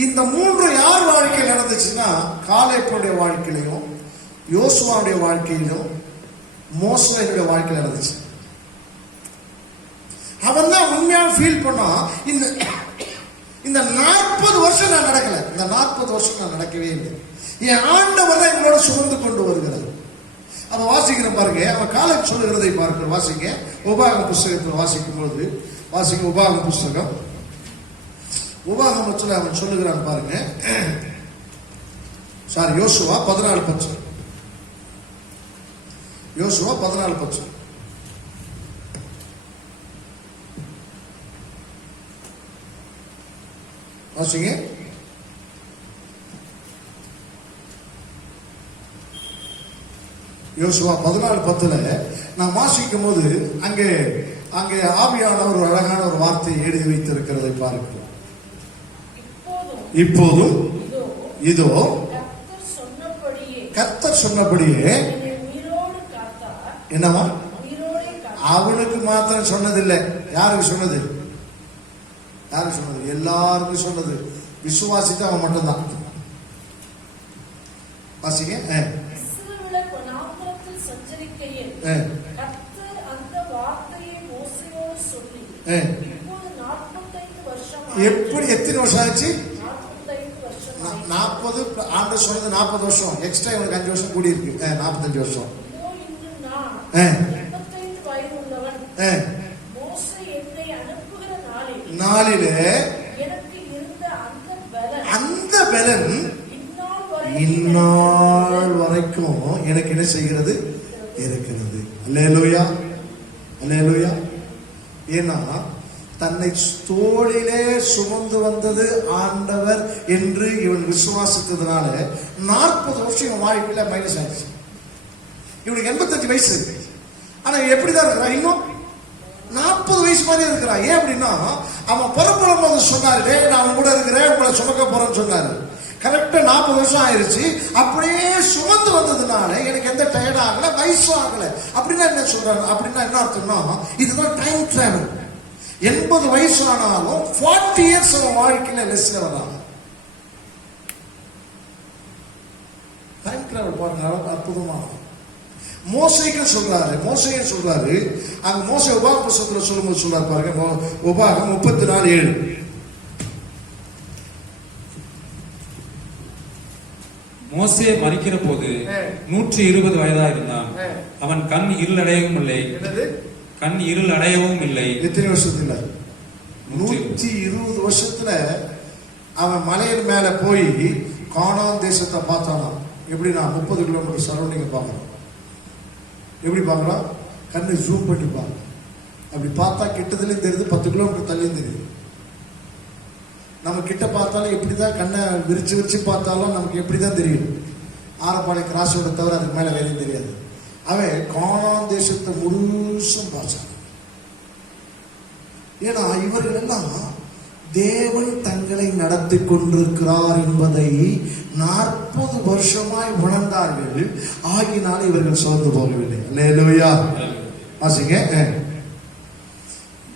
இந்த 3 யார் வாழ்க்கையில் நடந்துச்சுன்னா, காலேபுடைய வாழ்க்கையிலும், யோசுவாவுடைய வாழ்க்கையிலும், மோசேயுடைய வாழ்க்கையில் நடந்துச்சு. அவன் தான் உண்மையா ஃபீல் பண்ணா, இந்த 40 வருஷம் நான் நடக்கல, இந்த 40 வருஷம் நான் நடக்கவே இல்லை, என் ஆண்டவர் தான் எங்களோட சுமந்து கொண்டு வருகிறார். அவ வாசிக்கிற பாருங்க, அவன் காலம் சொல்லுகிறதை பார்க்க வாசிங்க. உபாகம் புஸ்தகத்தில் வாசிக்கும் பொழுது வாசிங்க, உபாகம் புஸ்தகம், உபாகமத்தில் அவன் சொல்லுகிறான் பாருங்க. யோசுவா 14:10, யோசுவா 14:10 வாசிங்க. யோசுவா 14:10 நான் வாசிக்கும் போது அங்கே ஆவியானவர் ஒரு அழகான ஒரு வார்த்தையை எழுதி வைத்திருக்கிறதை பார்க்கிறோம். இப்போதும் இதோ கர்த்தர் சொன்னபடியே என்னவா, அவனுக்கு மாத்திரம் சொன்னதில்லை. யாருக்கு சொன்னது, யாருக்கு சொன்னது, எல்லாருக்கும் சொன்னது. விசுவாசித்து அவன் மட்டும்தான். வாசிங்க. எப்படி எத்தனை வருஷம் ஆச்சு, 40 ஆண்டு சொன்னது 40 வருஷம் எக்ஸ்ட்ரா, இவனுக்கு 5 வருஷம் கூடி இருக்கு, 45 வருஷம். நாளிலே அந்த பலன் இந்நாள் வரைக்கும் எனக்கு என்ன செய்கிறது, இருக்கிறது. அல்லேலூயா, அல்லேலூயா. ஏன்னா தன்னை தோளிலே சுமந்து வந்தது ஆண்டவர் என்று இவன் விசுவாசித்ததுனால 40 வருஷம் இவன் வாழ்க்கையில மைனஸ் ஆயிடுச்சு. இவனுக்கு 85 வயசு, ஆனா எப்படிதான் இருக்கிறான், இன்னும் 40 வயசு மாதிரி இருக்கிறான். ஏன் அப்படின்னா, அவன் புறப்படும் போது சொன்னாரு, நான் உங்க கூட இருக்கிறேன், உங்களை சுமக்க போறேன்னு சொன்னாரு. கரெக்டா 40 வருஷம் ஆயிருச்சு. அப்படியே சுமந்து வந்ததுனால எனக்கு எந்த டயர்ட் ஆகல, வயசு ஆகல. அப்படின்னா என்ன சொல்றாங்க, அப்படின்னா என்ன அர்த்தம்னா, இதுதான் டைம் டிராவல். 80 வயசு ஆனாலும் 40 இயர்ஸ் அவன் வாழ்க்கையில லெஸ்ல வராங்க. டைம் டிராவல் பாருங்க, அற்புதமான. மோசைக்கு சொல்றாரு, அங்க மோசே உபாகம் புஸ்தகத்துல சொல்லும்போது சொல்றாரு பாருங்க, உபாகம் 34:7. மோசே மரிக்கிற போது 120 வயதாயிருந்தான். அவன் கண் இருளடையவும் இல்லை. கண் இருளடையவும் இல்லை. எத்தனை வருஷத்துல? 120 வருஷத்துல அவன் மலையின் மேல போய் கானான் தேசத்தை பார்த்தானா. எப்படின்னா 30 கிலோமீட்டர் சரௌண்டிங் பார்க்கலாம். எப்படி பார்க்கலாம்? கண்ணை ஜூம் பண்ணி பார்க்கலாம். அப்படி பார்த்தா கிட்டதுலயும் தெரியுது, 10 கிலோமீட்டர் தள்ளியும் தெரியுது. நம்ம கிட்ட பார்த்தாலும் எப்படிதான் கண்ணை விரிச்சு பார்த்தாலும் நமக்கு எப்படிதான் தெரியும். ஆரப்பாளைய கிராஸோட தவிர அதுக்கு மேல வேலையும் தெரியாது. அவன் கானான் தேசத்தை முழுசும் பார்த்தான். ஏன்னா இவர்கள் எல்லாம் தேவன் தங்களை நடத்தி கொண்டிருக்கிறார் என்பதை 40 வருஷமாய் உணர்ந்தார்கள். ஆகினால இவர்கள் சோர்ந்து போகவில்லை. அல்லேலூயா. வாசிங்க.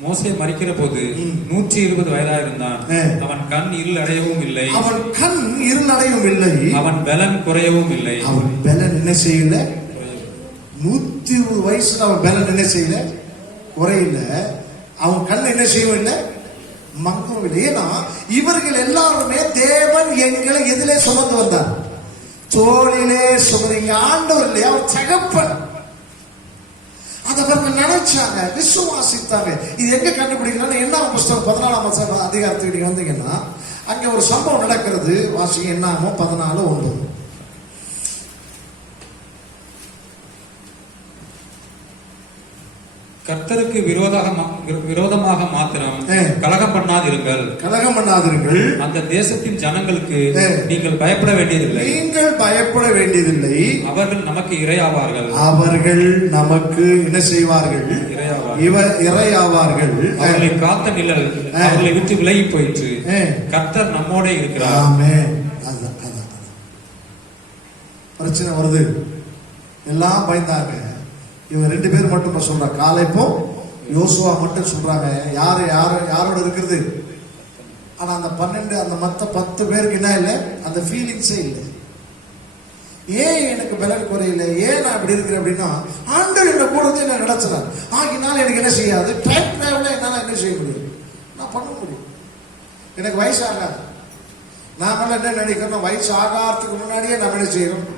மோசே மரிக்கிற போது 120 வயதாயிருந்தான். அவன் கண் இருள் அடையவும் இல்லை. அவன் கண் இருள் அடையவும் இல்லை. அவன் பலன் குறையவும் இல்லை. அவன் பலன் என்ன செய்யல? 120 வயசுல அவன் பலன் என்ன செய்யல? குறையில. அவன் கண் என்ன செய்யவும் இல்லை? மங்கவும் இல்லை. ஏன்னா இவர்கள் எல்லாருமே தேவன் எங்களை எதிலே சுமந்து வந்தார்? தோளிலே சுமந்தீங்க. ஆண்டவர் இல்லையா, அவர் தகப்பன். அதை நினைச்சாங்க, விசுவாசித்தாங்க. இது எங்க கண்டுபிடிக்கலாம்? என்ன புஸ்தகம் 14ஆம் அதிகாரத்துக்கு நீங்க வந்தீங்கன்னா அங்க ஒரு சம்பவம் நடக்கிறது. வாசிங்க. என்னாமோ 14:9. கர்த்தருக்கு விரோதமாக மாத்திரம் கலகம் பண்ணாதிருங்கள். கலகம் பண்ணாதிருங்கள். அந்த தேசத்தின் ஜனங்களுக்கு நீங்கள் பயப்பட வேண்டியதில்லை. நீங்கள் பயப்பட வேண்டியதில்லை. அவர்கள் நமக்கு இரையாவார்கள். அவர்கள் நமக்கு என்ன செய்வார்கள்? இரையாவார்கள். அவர்களை காத்த நிழல் அவர்களை விட்டு விலகி போயிற்று. கர்த்தர் நம்மோட இருக்கிறார். ஆமென். பிரச்சனை வருது, எல்லாம் பயந்தாங்க. இவங்க 2 பேர் மட்டும் சொல்றாங்க. காலைப்போ யோசுவா மட்டும் சொல்றாங்க. யாரோட இருக்கிறது? ஆனா அந்த 12 அந்த மத்த 10 பேருக்கு என்ன இல்லை? அந்த ஃபீலிங்ஸே இல்லை. ஏன் எனக்கு பலன் குறையில? ஏன் நான் இப்படி இருக்கிறேன் அப்படின்னா ஆண்டவர் என்ன கூட என்ன நடத்துறாரு. ஆகினால எனக்கு என்ன செய்யாது? டைம் டிராவல என்னால என்ன செய்ய முடியும்? நான் பண்ண முடியும். எனக்கு வயசு ஆகாது. நாமெல்லாம் என்ன நினைக்கிறோம்? வயசு ஆகாததுக்கு முன்னாடியே நம்ம என்ன செய்யறோம்?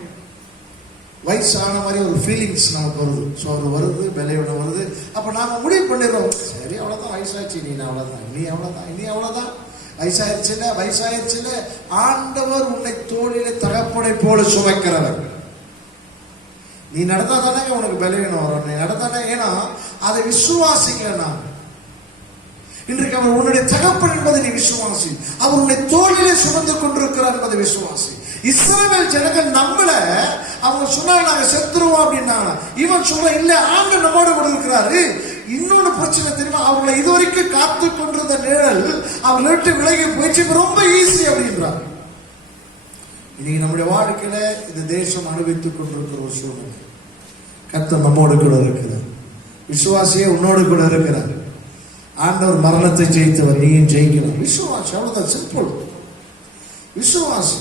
வயசான மாதிரி ஒரு ஃபீலிங்ஸ் நமக்கு வருது. சோறு வருது, விலையோட வருது. அப்ப நாம முடிவு பண்ணிடுறோம், சரி அவ்வளவுதான், வயசாச்சு, நீ அவ்வளவுதான், இனி அவ்வளவுதான், வயசாயிருச்சுல. ஆண்டவர் உன்னை தோளிலே தகப்பனை போல சுமைக்கிறவர். நீ நடந்தா தானே உனக்கு பலவீனம் வரும். நீ நடந்தானே. ஏன்னா அதை விசுவாசிக்கலனா இன்றைக்கு அவர் உன்னுடைய தகப்பன் என்பதை நீ விசுவாசி. அவர் உன்னை தோளிலே சுமந்து கொண்டிருக்கிறார் என்பதை விசுவாசி. இஸ்ரவேல் ஜனங்கள் நம்மள அவங்க சொன்னாங்க நாங்க செத்துருவோம் அப்படின்னாங்க. இவன் சொல்ற இல்ல, ஆண்டவர் நம்மோட கூட இருக்கிறாரு. இன்னொன்னு பிரச்சனை தெரியுமா? அவர்களை இதுவரைக்கும் காத்து கொண்டிருந்த நிழல் அவர்களை விட்டு விலகி போயிடுச்சு. ரொம்ப ஈஸி அப்படின்றார். இன்னைக்கு நம்முடைய வாழ்க்கையில இந்த தேசம் அனுபவித்துக் கொண்டிருக்கிற ஒரு சூழ்நிலை. கர்த்தர் நம்மோடு கூட இருக்கிறார். விசுவாசியே உன்னோடு கூட இருக்கிறார். ஆண்டவர் மரணத்தை ஜெயித்தவர், நீயும் ஜெயிக்கிறார். விசுவாசி, அவ்வளவுதான், சிம்பிள். விசுவாசி.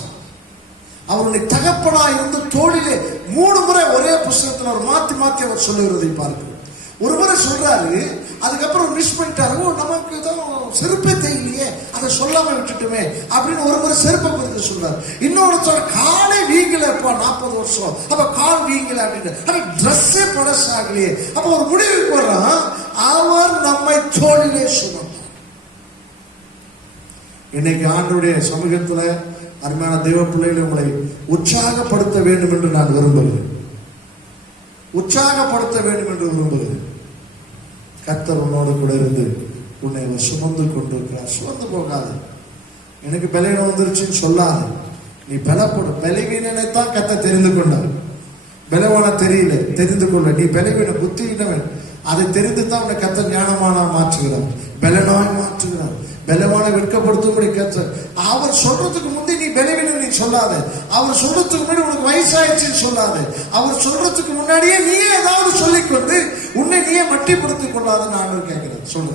அவருடைய தகப்பனா இருந்து தோளிலே 3 முறை ஒரே புஸ்தகத்தில் அவர் மாத்தி அவர் சொல்லுகிறதை பார்க்கிறோம். ஒரு முறை சொல்றாரு, அதுக்கப்புறம் மிஸ் பண்ணிட்டாரு. நமக்கு தான் செருப்பே தெரியலையே, அதை சொல்லாம விட்டுட்டுமே அப்படின்னு ஒரு முறை செருப்பை பத்தி சொல்றாரு. இன்னொரு காலே வீங்கலப்பா 40 வருஷம், அப்ப கால் வீங்கல அப்படின்னு. ட்ரெஸ்ஸே பழசாகலையே. அப்ப ஒரு முடிவுக்கு வர்றான், அவர் நம்மை தோளிலே சுமந்தார். இன்னைக்கு ஆண்டவருடைய சமூகத்துல அருமையான தெய்வ பிள்ளைகளை உங்களை உற்சாகப்படுத்த வேண்டும் என்று நான் விரும்புகிறேன். உற்சாகப்படுத்த வேண்டும் என்று விரும்புகிறேன். கர்த்தர் உன்னோடு கூட இருந்து உன்னை சுமந்து கொண்டிருக்கிறார். சுமந்து போகாது. எனக்கு பலவீனம் வந்துருச்சுன்னு சொல்லாது. நீ பலப்படும். பலவீனனைத்தான் கர்த்தர் தெரிந்து கொண்டார். பலவான தெரியல, தெரிந்து கொள்ள. நீ பலவீன புத்தியினவன், அதை தெரிந்து தான் உன்னை கர்த்தர் ஞானமான மாற்றுகிறார், பலனாய் மாற்றுகிறார். பலவான வெட்கப்படுத்தும்படி கர்த்தர். அவர் சொல்றதுக்கு முந்தைய நீ பலவீனம் நீ சொல்லாத. அவர் சொல்றதுக்கு முன்னாடி உனக்கு வயசாயிடுச்சுன்னு சொல்லாத. அவர் சொல்றதுக்கு முன்னாடியே நீயே ஏதாவது சொல்லிக்கொண்டு உன்னை நீயே மட்டிப்படுத்திக் கொள்ளாதுன்னு ஆண்டவர் கேட்கிறேன். சொல்லு.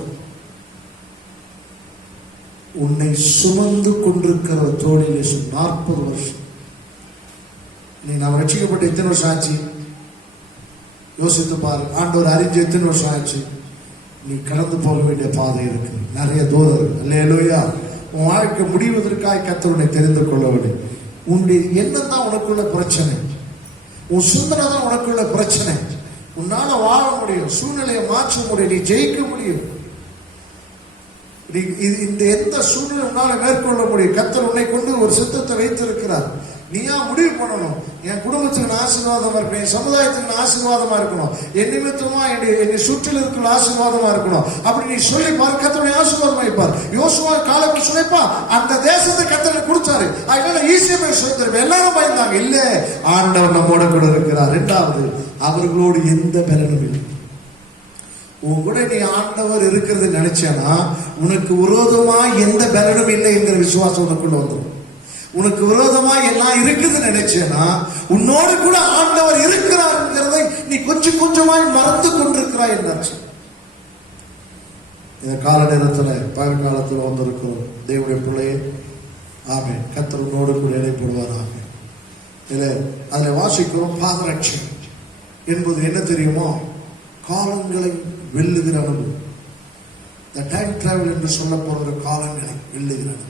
உன்னை சுமந்து கொண்டிருக்கிற தோளிலே 40 வருஷம். நீ நாம் ரட்சிக்கப்பட்ட எத்தனை வருஷம் ஆச்சு யோசித்து பாரு. ஆண்டவர் அறிஞ்சு எத்தனை வருஷம் ஆச்சு? நீ கடந்து போக வேண்டிய பாதை இருக்கு, நிறைய தூரம் இருக்கு. அல்லேலூயா. உன் வாழ்க்கை முடிவதற்காக கர்த்தர் உன்னை தெரிந்து கொள்ளவில்லை. உன்னுடைய எண்ணம் தான் உனக்குள்ள பிரச்சனை, உன் சிந்தனை தான் உனக்குள்ள பிரச்சனை. உன்னால வாழ முடியும், சூழ்நிலையை மாற்ற முடியும், நீ ஜெயிக்க முடியும். இந்த எந்த சூழ்நிலை உன்னால மேற்கொள்ள முடியும். கர்த்தர் உன்னை கொண்டு ஒரு சித்தத்தை வைத்திருக்கிறார். நீயா முடிவு பண்ணணும். என் குடும்பத்துக்கு நான் ஆசீர்வாதமா இருக்கணும், என் சமுதாயத்துக்கு நான் ஆசீர்வாதமா இருக்கணும், என் நிமித்தமா என்னை சுற்றில் இருக்கிற ஆசீர்வாதமா இருக்கணும். அப்படி நீ சொல்லி பாரு, கர்த்தருடைய ஆசீர்வாதமா இருப்பார். யோசுவா காலத்தில் சொல்லிப்பா, அந்த தேசத்தை கர்த்தர் கொடுத்தாரு, அதனால ஈஸியா போய் சொல்லித்தருவேன். எல்லாரும் பயந்தாங்க. இல்ல, ஆண்டவர் நம்மோட கூட இருக்கிறார். இரண்டாவது, அவர்களோடு எந்த பலனும் இல்லை. உன் கூட நீ ஆண்டவர் இருக்கிறது நினைச்சேன்னா உனக்கு விரோதமா எந்த பலனும் இல்லை என்கிற விசுவாசம் உனக்குள்ள வந்துடும். உனக்கு விரோதமா எல்லாம் இருக்குதுன்னு நினைச்சேன்னா உன்னோடு கூட ஆண்டவர் இருக்கிறார் என்கிறதை நீ கொஞ்சம் கொஞ்சமாய் மறந்து கொண்டிருக்கிறாய் என்று இந்த கால நேரத்துல பகல் காலத்துல வந்திருக்கிறோம் தேவனுடைய பிள்ளையே. ஆமென். கர்த்தர் உன்னோடு கூட இடைப்படுவார். ஆமென். அதுல வாசிக்கிறோம், பாதரட்சை என்பது என்ன தெரியுமோ, காலங்களை வெல்லுகிற அனுபவம். இந்த டைம் டிராவல் என்று சொல்லப்படுற காலங்களை வெல்லுகிற அனுபவம்.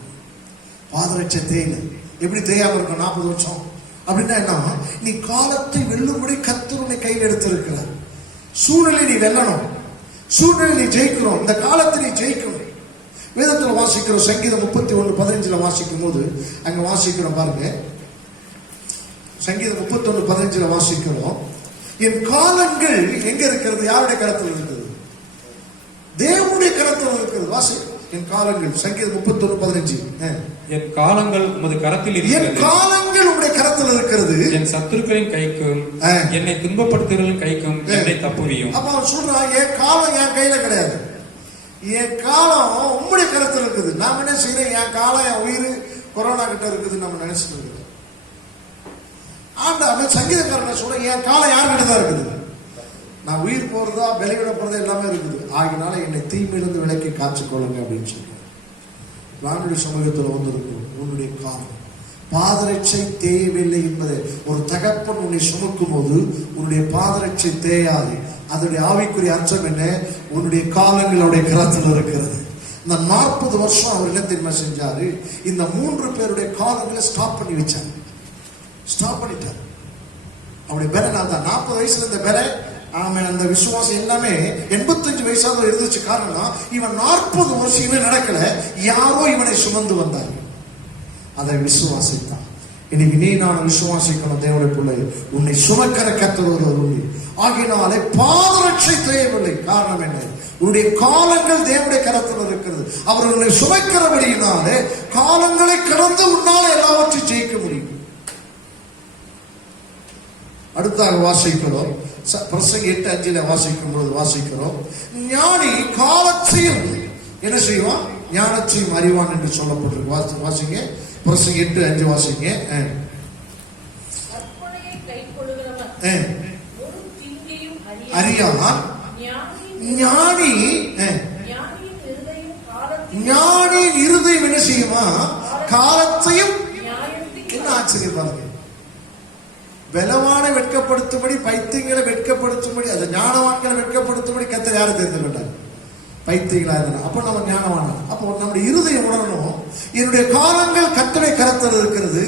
பாதரட்சை தேயில எப்படி தேயாம இருக்கும் 40 வருஷம் அப்படின்னா என்ன, நீ காலத்தை வெல்லும்படி கர்த்தர் உன்னை கையில் எடுத்திருக்கிறார். சூழ்நிலை நீ வெல்லணும், சூழ்நிலை நீ ஜெயிக்கணும், இந்த காலத்தை நீ ஜெயிக்கணும். வேதத்துல வாசிக்கிறோம், சங்கீதம் 31:15 வாசிக்கும் போது அங்க வாசிக்கிறோம் பாருங்க. சங்கீதம் 31:15 வாசிக்கிறோம், என் காலங்கள் எங்க இருக்கிறது? யாருடைய கரத்தில் இருக்கிறது? தேவனுடைய கரத்தில் இருக்கிறது. வாசிக்கிறோம், என் காலங்கள். சங்கீதம் 31:15, என் காலங்கள் உமது கரத்தில் இருக்கிறது. என் காலங்கள் உம்முடைய கரத்தில் இருக்கிறது. என் சத்துருக்களின் கைக்கும் என்னை துன்பப்படுத்துகிறவர்களின் கைக்கும் என்னை தப்புவியும். அப்ப அவன் சொல்றான், என் காலம் என் கையில கிடையாது, என் காலம் உம்முடைய கரத்தில் இருக்குது. நாம என்ன செய்யறோம், என் காலம் என் உயிர் கொரோனா கிட்ட இருக்குது நம்ம நினைச்சிட்டு இருக்கிறோம். ஆனா சங்கீதக்காரன் சொல்ற, என் காலம் யார்கிட்ட தான் இருக்குது? நான் உயிர் போறதா விளைவிட போறதா எல்லாமே இருக்குது. ஆகினால என்னை தீமையிலிருந்து விலக்கி காத்துக்கொள்ளுங்க அப்படின்னு சொல்றேன். வானுடைய சமூகத்தில் வந்திருக்கும் உன்னுடைய காலம் பாதரட்சை தேயவில்லை என்பதை ஒரு தகப்பன் உன்னை சுமக்கும் போது உன்னுடைய பாதரட்சை தேயாது. அதனுடைய ஆவிக்குரிய அர்த்தம் என்ன? உன்னுடைய காலங்களுடைய கரத்தில் இருக்கிறது. இந்த 40 வருஷம் அவர் என்ன தெரியுமா செஞ்சாரு? இந்த 3 பேருடைய காலங்களை ஸ்டாப் பண்ணி வச்சார். ஸ்டாப் பண்ணிட்டார். அவருடைய பெறன் தான் 40 வயசுல இந்த பெறன். ஆமா, அந்த விசுவாசம் எல்லாமே 85 வயசாக இருந்துச்சு. காரணம், இவன் 40 வருஷம் இவன் நடக்கல, யாரோ இவனை சுமந்து வந்தார். அதை விசுவாசித்தான். இன்னைக்கு நீ நான் விசுவாசிக்கணும் தேவனுடைய பிள்ளை, உன்னை சுமக்கிற கர்த்தர் ஒருவர் உண்டு. ஆகினாலே பாதரட்சை தேவையில்லை. காரணம் என்ன? உன்னுடைய காலங்கள் தேவனுடைய கரத்தில் இருக்கிறது. அவர் உன்னை சுமக்கிறபடியினாலே காலங்களை கடந்து உன்னால எல்லாவற்றையும் ஜெயிக்க முடியும். அடுத்தாக வாசிக்கிறோம், பிரசங்கி 8:5 வாசிக்கும் போது வாசிக்கிறோம், ஞானி காலத்தையும் என்ன செய்வான்? ஞானத்தையும் அறிவான் என்று சொல்லப்பட்டிருக்கு. வாசிங்க, பிரசங்கி 8:5 வாசிங்க. அறியான் ஞானி, ஞானியின் இருதயம் என்ன செய்யுமா? காலத்தையும். என்ன ஆச்சரியம் பாருங்க. பலவானை வெட்கப்படுத்தும்படி, பைத்தியங்களை வெட்கப்படுத்தும்படி, அது ஞானவான்களை வெட்கப்படுத்தும்படி கர்த்தர் யாரை தெரிந்து கொண்டார்? பைத்தியங்களா இருந்தா. அப்ப நம்ம ஞானவான. அப்போ நம்முடைய இருதயம் உணரணும், என்னுடைய காலங்கள் கர்த்தருடைய கரத்தில் இருக்கிறது.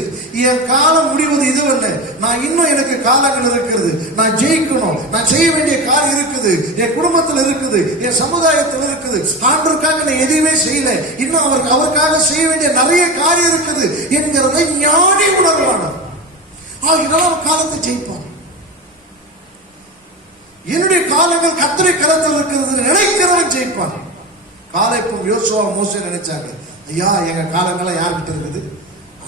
என் காலம் முடிவது இதுவல்ல, நான் இன்னும் எனக்கு காலங்கள் இருக்கிறது. நான் ஜெயிக்கணும், நான் செய்ய வேண்டிய காரியம் இருக்குது, என் குடும்பத்தில் இருக்குது, என் சமுதாயத்தில் இருக்குது. ஆண்டவருக்காக நான் எதையுமே செய்யல, இன்னும் அவருக்காக செய்ய வேண்டிய நிறைய காரியம் இருக்குது என்கிறதை ஞானி உணர்வான. ஆகினால் அவன் காலத்தை ஜெயிப்பான். என்னுடைய காலங்கள் கர்த்தருடைய கரத்தில் இருக்கிறது நினைக்கிறவன் ஜெயிப்பான். காலைப்பும் யோசுவா மோசே நினைச்சாங்க, ஐயா எங்க காலங்கள்லாம் யார்கிட்ட இருக்குது?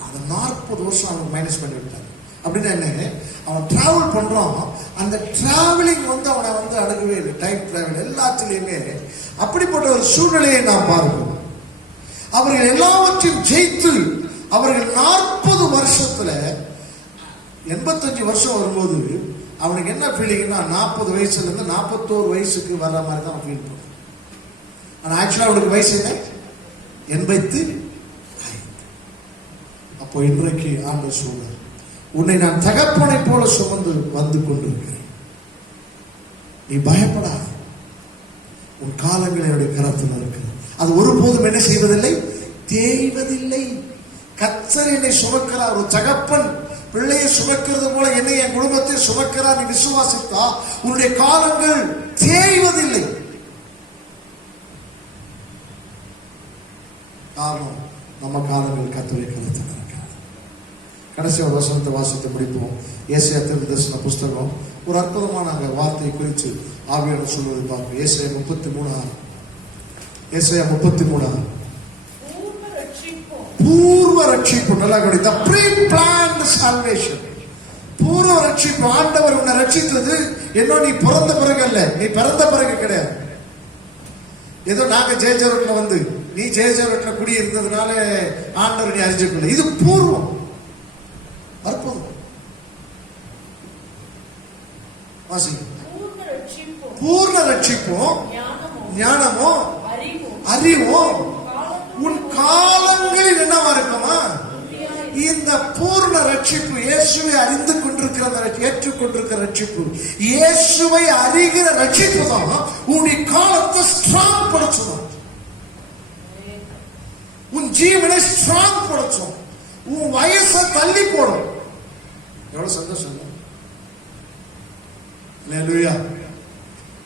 அது 40 வருஷம் அவன் மைனஸ் பண்ணி விட்டாங்க. அப்படின்னா என்ன? அவன் டிராவல் பண்றான், அந்த டிராவலிங் அவனை அணுகவே இல்லை. டைம் டிராவல் எல்லாத்திலையுமே அப்படிப்பட்ட ஒரு சூழ்நிலையை நாம் பார்க்கிறோம். அவர்கள் எல்லாவற்றையும் ஜெயித்து அவர்கள் 40 வருஷத்துல 85 வருஷம் வரும்போது அவனுக்கு என்ன ஃபீலிங்னா, 40 வயசுல இருந்து 41 வயசுக்கு வர்ற மாதிரி தான் ஃபீல் பண்ணும். ஆனா ஆக்சுவலா அவனுக்கு வயசு என்ன? 85. அப்போ இன்றைக்கு ஆண்டவர் சொல்றார், உன்னை நான் தகப்பனை போல சுமந்து வந்து கொண்டிருக்கிறேன், நீ பயப்படா, உன் காலங்கள் என்னுடைய கரத்தில் இருக்கிறது. அது ஒருபோதும் என்ன செய்வதில்லை? தேய்வதில்லை. கர்த்தர் என்னை சுமக்கிறார். ஒரு தகப்பன் பிள்ளையை சுமக்கிறது போல என்னை என் குடும்பத்தை சுமக்கிறார். நீ விசுவாசித்தா உன்னுடைய காலங்கள் தேய்வதில்லை. காரணம் நம்ம காலங்கள் கர்த்தருடைய கருத்தில் இருக்கிறார். கடைசி ஒரு வசனத்தை வாசித்து முடிப்போம். ஏசாயா தீர்க்கதரிசன புஸ்தகம் ஒரு அற்புதமான வார்த்தையை குறித்து ஆவியானவர் சொல்வதை பார்ப்போம். ஏசாயா 33. ஏசாயா 33. பூர்வ ரட்சிப்பு. நல்லா கவனித்தா, pre-planned salvation. பூர்வ ரட்சிப்பு. ஆண்டவர் உன்னை ரட்சித்தது என்ன நீ பிறந்த பிறகு அல்ல, நீ பிறந்த பிறகு கிடையாது. ஏதோ நாங்க ஜெயஜரோட்ல வந்து நீ ஜெயஜரோட்ல குடி இருந்ததுனால ஆண்டவர் நீ அறிஞ்சிக்கல. இது பூர்வம். அற்புதம். பூர்ண ரட்சிப்பும் ஞானமும் அறிவும் உன் காலங்களில் என்னவா இருக்குமா? இந்த பூர்ண ரட்சிப்பு, இயேசுவை அறிந்து கொண்டிருக்கிற ஏற்றுக்கொண்டிருக்கிற ரட்சிப்பு, இயேசுவை அறிகிற ரட்சிப்பு தான் உன்னுடைய காலத்தை ஸ்ட்ராங் படுத்தும். உன் ஜீவனை ஸ்ட்ராங் படுத்தும். உன் வயசை தள்ளி போடும். எவ்வளவு சந்தோஷம். அல்லேலூயா.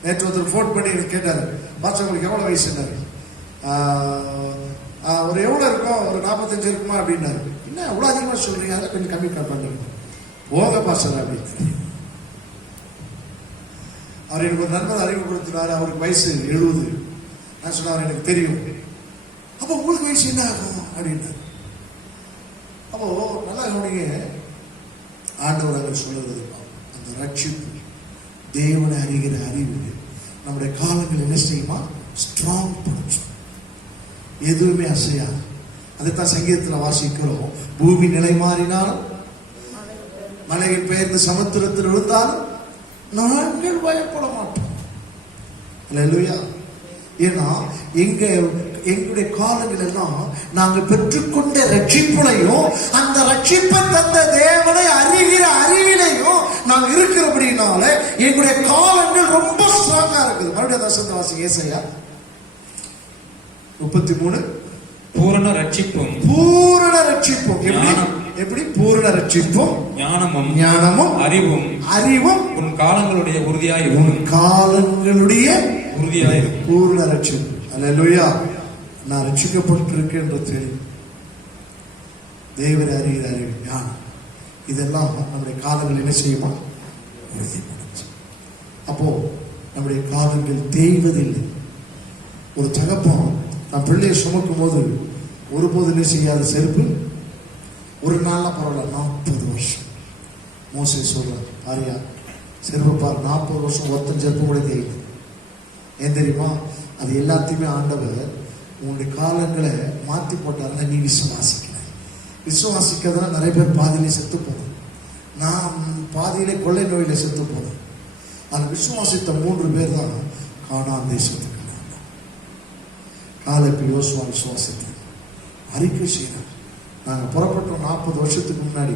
நேற்று ஒருத்தர் ஃபோன் பண்ணி கேட்டாரு, பாஸ்டர் உங்களுக்கு எவ்வளவு வயசுன்னாரு. ஒரு எவ்வளவு இருக்கும், ஒரு 45 இருக்குமா அப்படின்னாரு. என்ன எவ்வளவு அதிகமா சொல்றீங்க, அதை கொஞ்சம் கம்மி பண்ணுங்க போக பாஸ்டர் அப்படின்னு. அவர் எனக்கு ஒரு நண்பர் அறிமுகப்படுத்தினாரு. அவருக்கு வயசு 70. நான் சொன்ன அவர் எனக்கு தெரியும். அப்போ உங்களுக்கு வயசு என்ன ஆகும் அப்படின்னாரு. அப்போ நல்லா கவனிங்க, ஆண்டவர் அவர் சொல்லுறது அந்த ரட்சிப்பு, தேவனை அறிகிற அறிவு நம்முடைய காலங்கள் என்ன செய்யுமா? ஸ்ட்ராங் பண்ணும். எதுவுமே அசையாது. அதைத்தான் சங்கீதத்தில் வாசிக்கிறோம். பூமி நிலை மாறினாலும் மலையில் பெயர்ந்து சமுத்திரத்தில் விழுந்தாலும் நாங்கள் பயப்பட மாட்டோம். அல்லேலூயா. ஏன்னா எங்களுடைய காலங்கள் எல்லாம் நாங்கள் பெற்றுக்கொண்ட ரட்சிப்புலையும் அந்த ரட்சிப்பை தந்த தேவனை அறிகிற அறிவிலையும் நாங்கள் இருக்கிறபடினால எங்களுடைய காலங்கள் ரொம்ப ஸ்ட்ராங்கா இருக்குது. மறுபடியும் தசந்த வாசி ஏசாயா 33. பூரண ரட்சிப்பும். பூரண ரட்சிப்பும். எப்படி? பூரண ரட்சிப்பும் ஞானமும் அறிவும் உன் காலங்களுடைய உறுதியாய் பூரண ரட்சிப்பு. அல்லேலூயா. நான் ரட்சிக்கப்பட்டிருக்கேன் என்று தெரியும். தேவனை அறிகிற அறிவு, ஞானம், இதெல்லாம் நம்முடைய காலங்கள் என்ன செய்யுமா? உறுதிப்படுத்து. அப்போ நம்முடைய காலங்கள் தேய்வதில்லை. ஒரு தகப்பன் நான் பிள்ளையை சுமக்கும் போது ஒருபோது என்ன செய்யாத செருப்பு ஒரு நாள்ல பரவாயில்ல, 40 வருஷம். மோசே சொல்றார், ஆரியா செருப்பு பார், 40 வருஷம் ஒருத்தன் செருப்பு கூட தேய்து. ஏன் தெரியுமா? அது எல்லாத்தையுமே ஆண்டவர் உன்னுடைய காலங்களை மாற்றி போட்டாருன்னா நீ விசுவாசிக்கிறதுனா நிறைய பேர் பாதியிலே செத்து போனோம். நான் பாதியிலே கொள்ளை நோயில செத்து போனேன். அது விசுவாசித்த 3 பேர் தான் கானான் தேசத்துக்கு காலேப் யோசுவா விசுவாசித்தார். அறிக்கை செய்தார். நாங்கள் புறப்பட்டோம் 40 வருஷத்துக்கு முன்னாடி.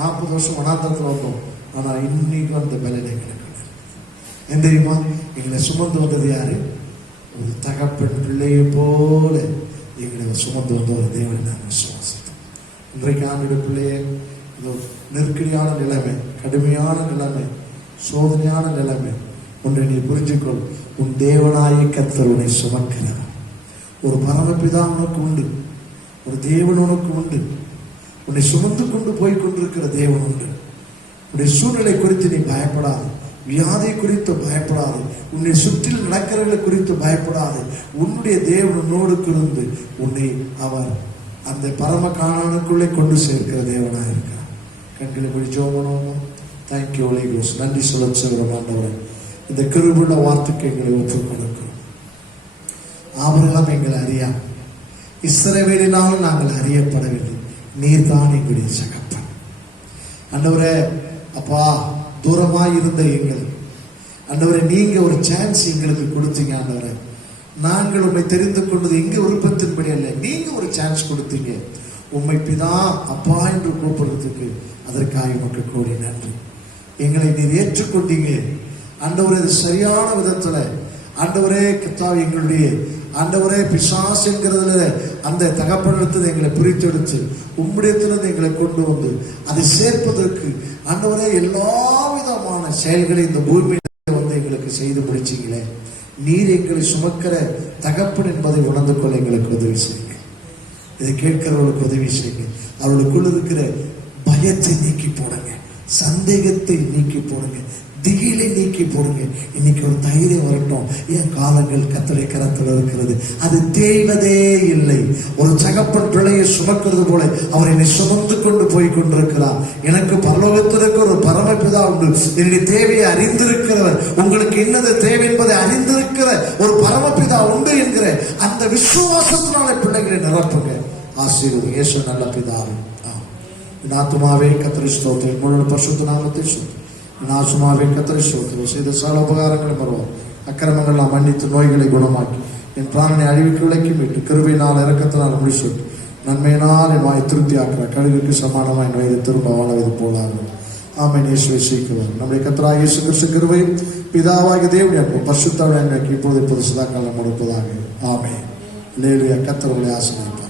40 வருஷம் வனாந்தரத்தில் வந்தோம். ஆனால் இன்னைக்கும் அந்த பலனை கிடைக்கல. ஏன் தெரியுமா? எங்களை சுமந்து வந்தது யாரு? ஒரு தகப்பன் பிள்ளையை போல எங்களை சுமந்து வந்த ஒரு தேவனை நாங்கள் விசுவாசித்தோம். இன்றைக்கு ஆண்டுடைய பிள்ளையே இது நெருக்கடியான நிலைமை, கடுமையான நிலைமை, சோதனையான நிலைமை. ஒன்றை நீ புரிஞ்சுக்கொள், உன் தேவனாய கர்த்தர் உன்னை சுமக்கிறார். ஒரு பரமபிதா உனக்கு உண்டு, ஒரு தேவன் உனக்கு உண்டு, உன்னை சுமந்து கொண்டு போய் கொண்டிருக்கிற தேவன் உண்டு. உன்னுடைய சூழ்நிலை குறித்து நீ பயப்படாது, வியாதி குறித்து பயப்படாது, உன்னை சுற்றில் நடக்கிறவர்களை குறித்து பயப்படாது. உன்னுடைய தேவன் உன்னோடு இருந்து உன்னை அவர் அந்த பரம காணானுக்குள்ளே கொண்டு சேர்க்கிற தேவனாக இருக்கிறார். கண்களை போய் ஜெபம். Thank you holy ghost. நன்றி சொல்லுகிறோம் ஆண்டவரே, இந்த கிருபையுள்ள வார்த்தைக்கு எங்களை ஒப்புக் கொடுக்கிறோம். ஆபிரகாம் எங்களை அறியா, இஸ்ரவேலினாலும் நாங்கள் அறியப்படவில்லை, நீர் தான் எங்களுடைய தகப்பன். ஆண்டவரே, அப்பா தூரமாய் இருந்த எங்கள் ஆண்டவரே, நீங்க ஒரு சான்ஸ் எங்களுக்கு கொடுத்தீங்க. ஆண்டவரே, நாங்கள் உண்மை தெரிந்து கொண்டது எங்க விருப்பத்தின்படி அல்ல, நீங்க ஒரு சான்ஸ் கொடுத்தீங்க. உண்மை பிதா அப்பா என்று கூப்பிடுறதுக்கு அதற்காக உமக்கு கோடி நன்றி. எங்களை நீர் ஏற்றுக்கொண்டீங்க ஆண்டவரே. இது சரியான விதத்துல ஆண்டவரே கர்த்தாவே, எங்களுடைய ஆண்டவரே பிசாசு என்கிறதுல அந்த தகப்பனிடத்தில் எங்களை பிரித்தெடுத்து உம்மிடத்திலிருந்து எங்களை கொண்டு வந்து அதை சேர்ப்பதற்கு ஆண்டவரே எல்லா விதமான செயல்களை இந்த பூமியில வந்து எங்களுக்கு செய்து முடிச்சீங்களே. நீர் எங்களை சுமக்கிற தகப்பன் என்பதை உணர்ந்து கொள்ள எங்களுக்கு உதவி செய்யுங்க. இதை கேட்கிறவர்களுக்கு உதவி செய்யுங்க. அவர்களுக்குள்ள இருக்கிற பயத்தை நீக்கி போடுங்க, சந்தேகத்தை நீக்கி போடுங்க, திகிலை நீக்கி போடுங்க. இன்னைக்கு ஒரு தைரியம் வரட்டும். என் காலங்கள் கர்த்தருடைய கரத்தில் இருக்கிறது, அது தேய்வதே இல்லை. ஒரு தகப்பன் பிள்ளையை சுமக்கிறது போல அவர் என்னை சுமந்து கொண்டு போய் கொண்டிருக்கிறார். எனக்கு பரலோகத்திற்கு ஒரு பரமபிதா உண்டு, என்னுடைய தேவையை அறிந்திருக்கிறவர், உங்களுக்கு என்னது தேவை என்பதை அறிந்திருக்கிற ஒரு பரமபிதா உண்டு என்கிற அந்த விசுவாசத்தினால பிள்ளைகளை நிரப்புங்க. ஆசீர்வாதம். இயேசு நல்ல பிதாவே. ஆத்துமாவே கர்த்தரை ஸ்தோத்திரம். முழு பரிசுத்த நாமத்தை ஸ்தோத்திரம். ஆத்துமாவே கர்த்தரை ஸ்தோத்திரம். செய்த சகல உபகாரங்களை மறவோம். அக்கிரமங்கள் நாம் மன்னித்து நோய்களை குணமாக்கி என் பிராணனை அழிவுக்கு விலக்கி மீட்டு கிருபையினால் இரக்கத்தினால் முடிச்சுட்டு நன்மையினால் என் வாய் திருப்தி ஆக்கிற கழுகுக்கு சமானமாக என் வயது திரும்ப வாழ்வது போலாகும். ஆமென். இயேசுவை சீக்கிரம் நம்முடைய கர்த்தராகிய இயேசு கிறிஸ்து கிருபை பிதாவாகிய தேவனுடைய அன்பும் பரிசுத்த ஆவியானவருடைய இப்பொழுது சதா காலம் கொடுப்பதாக. ஆமென். அல்லேலூயா. கர்த்தர் உங்களை ஆசீர்வதிப்பார்.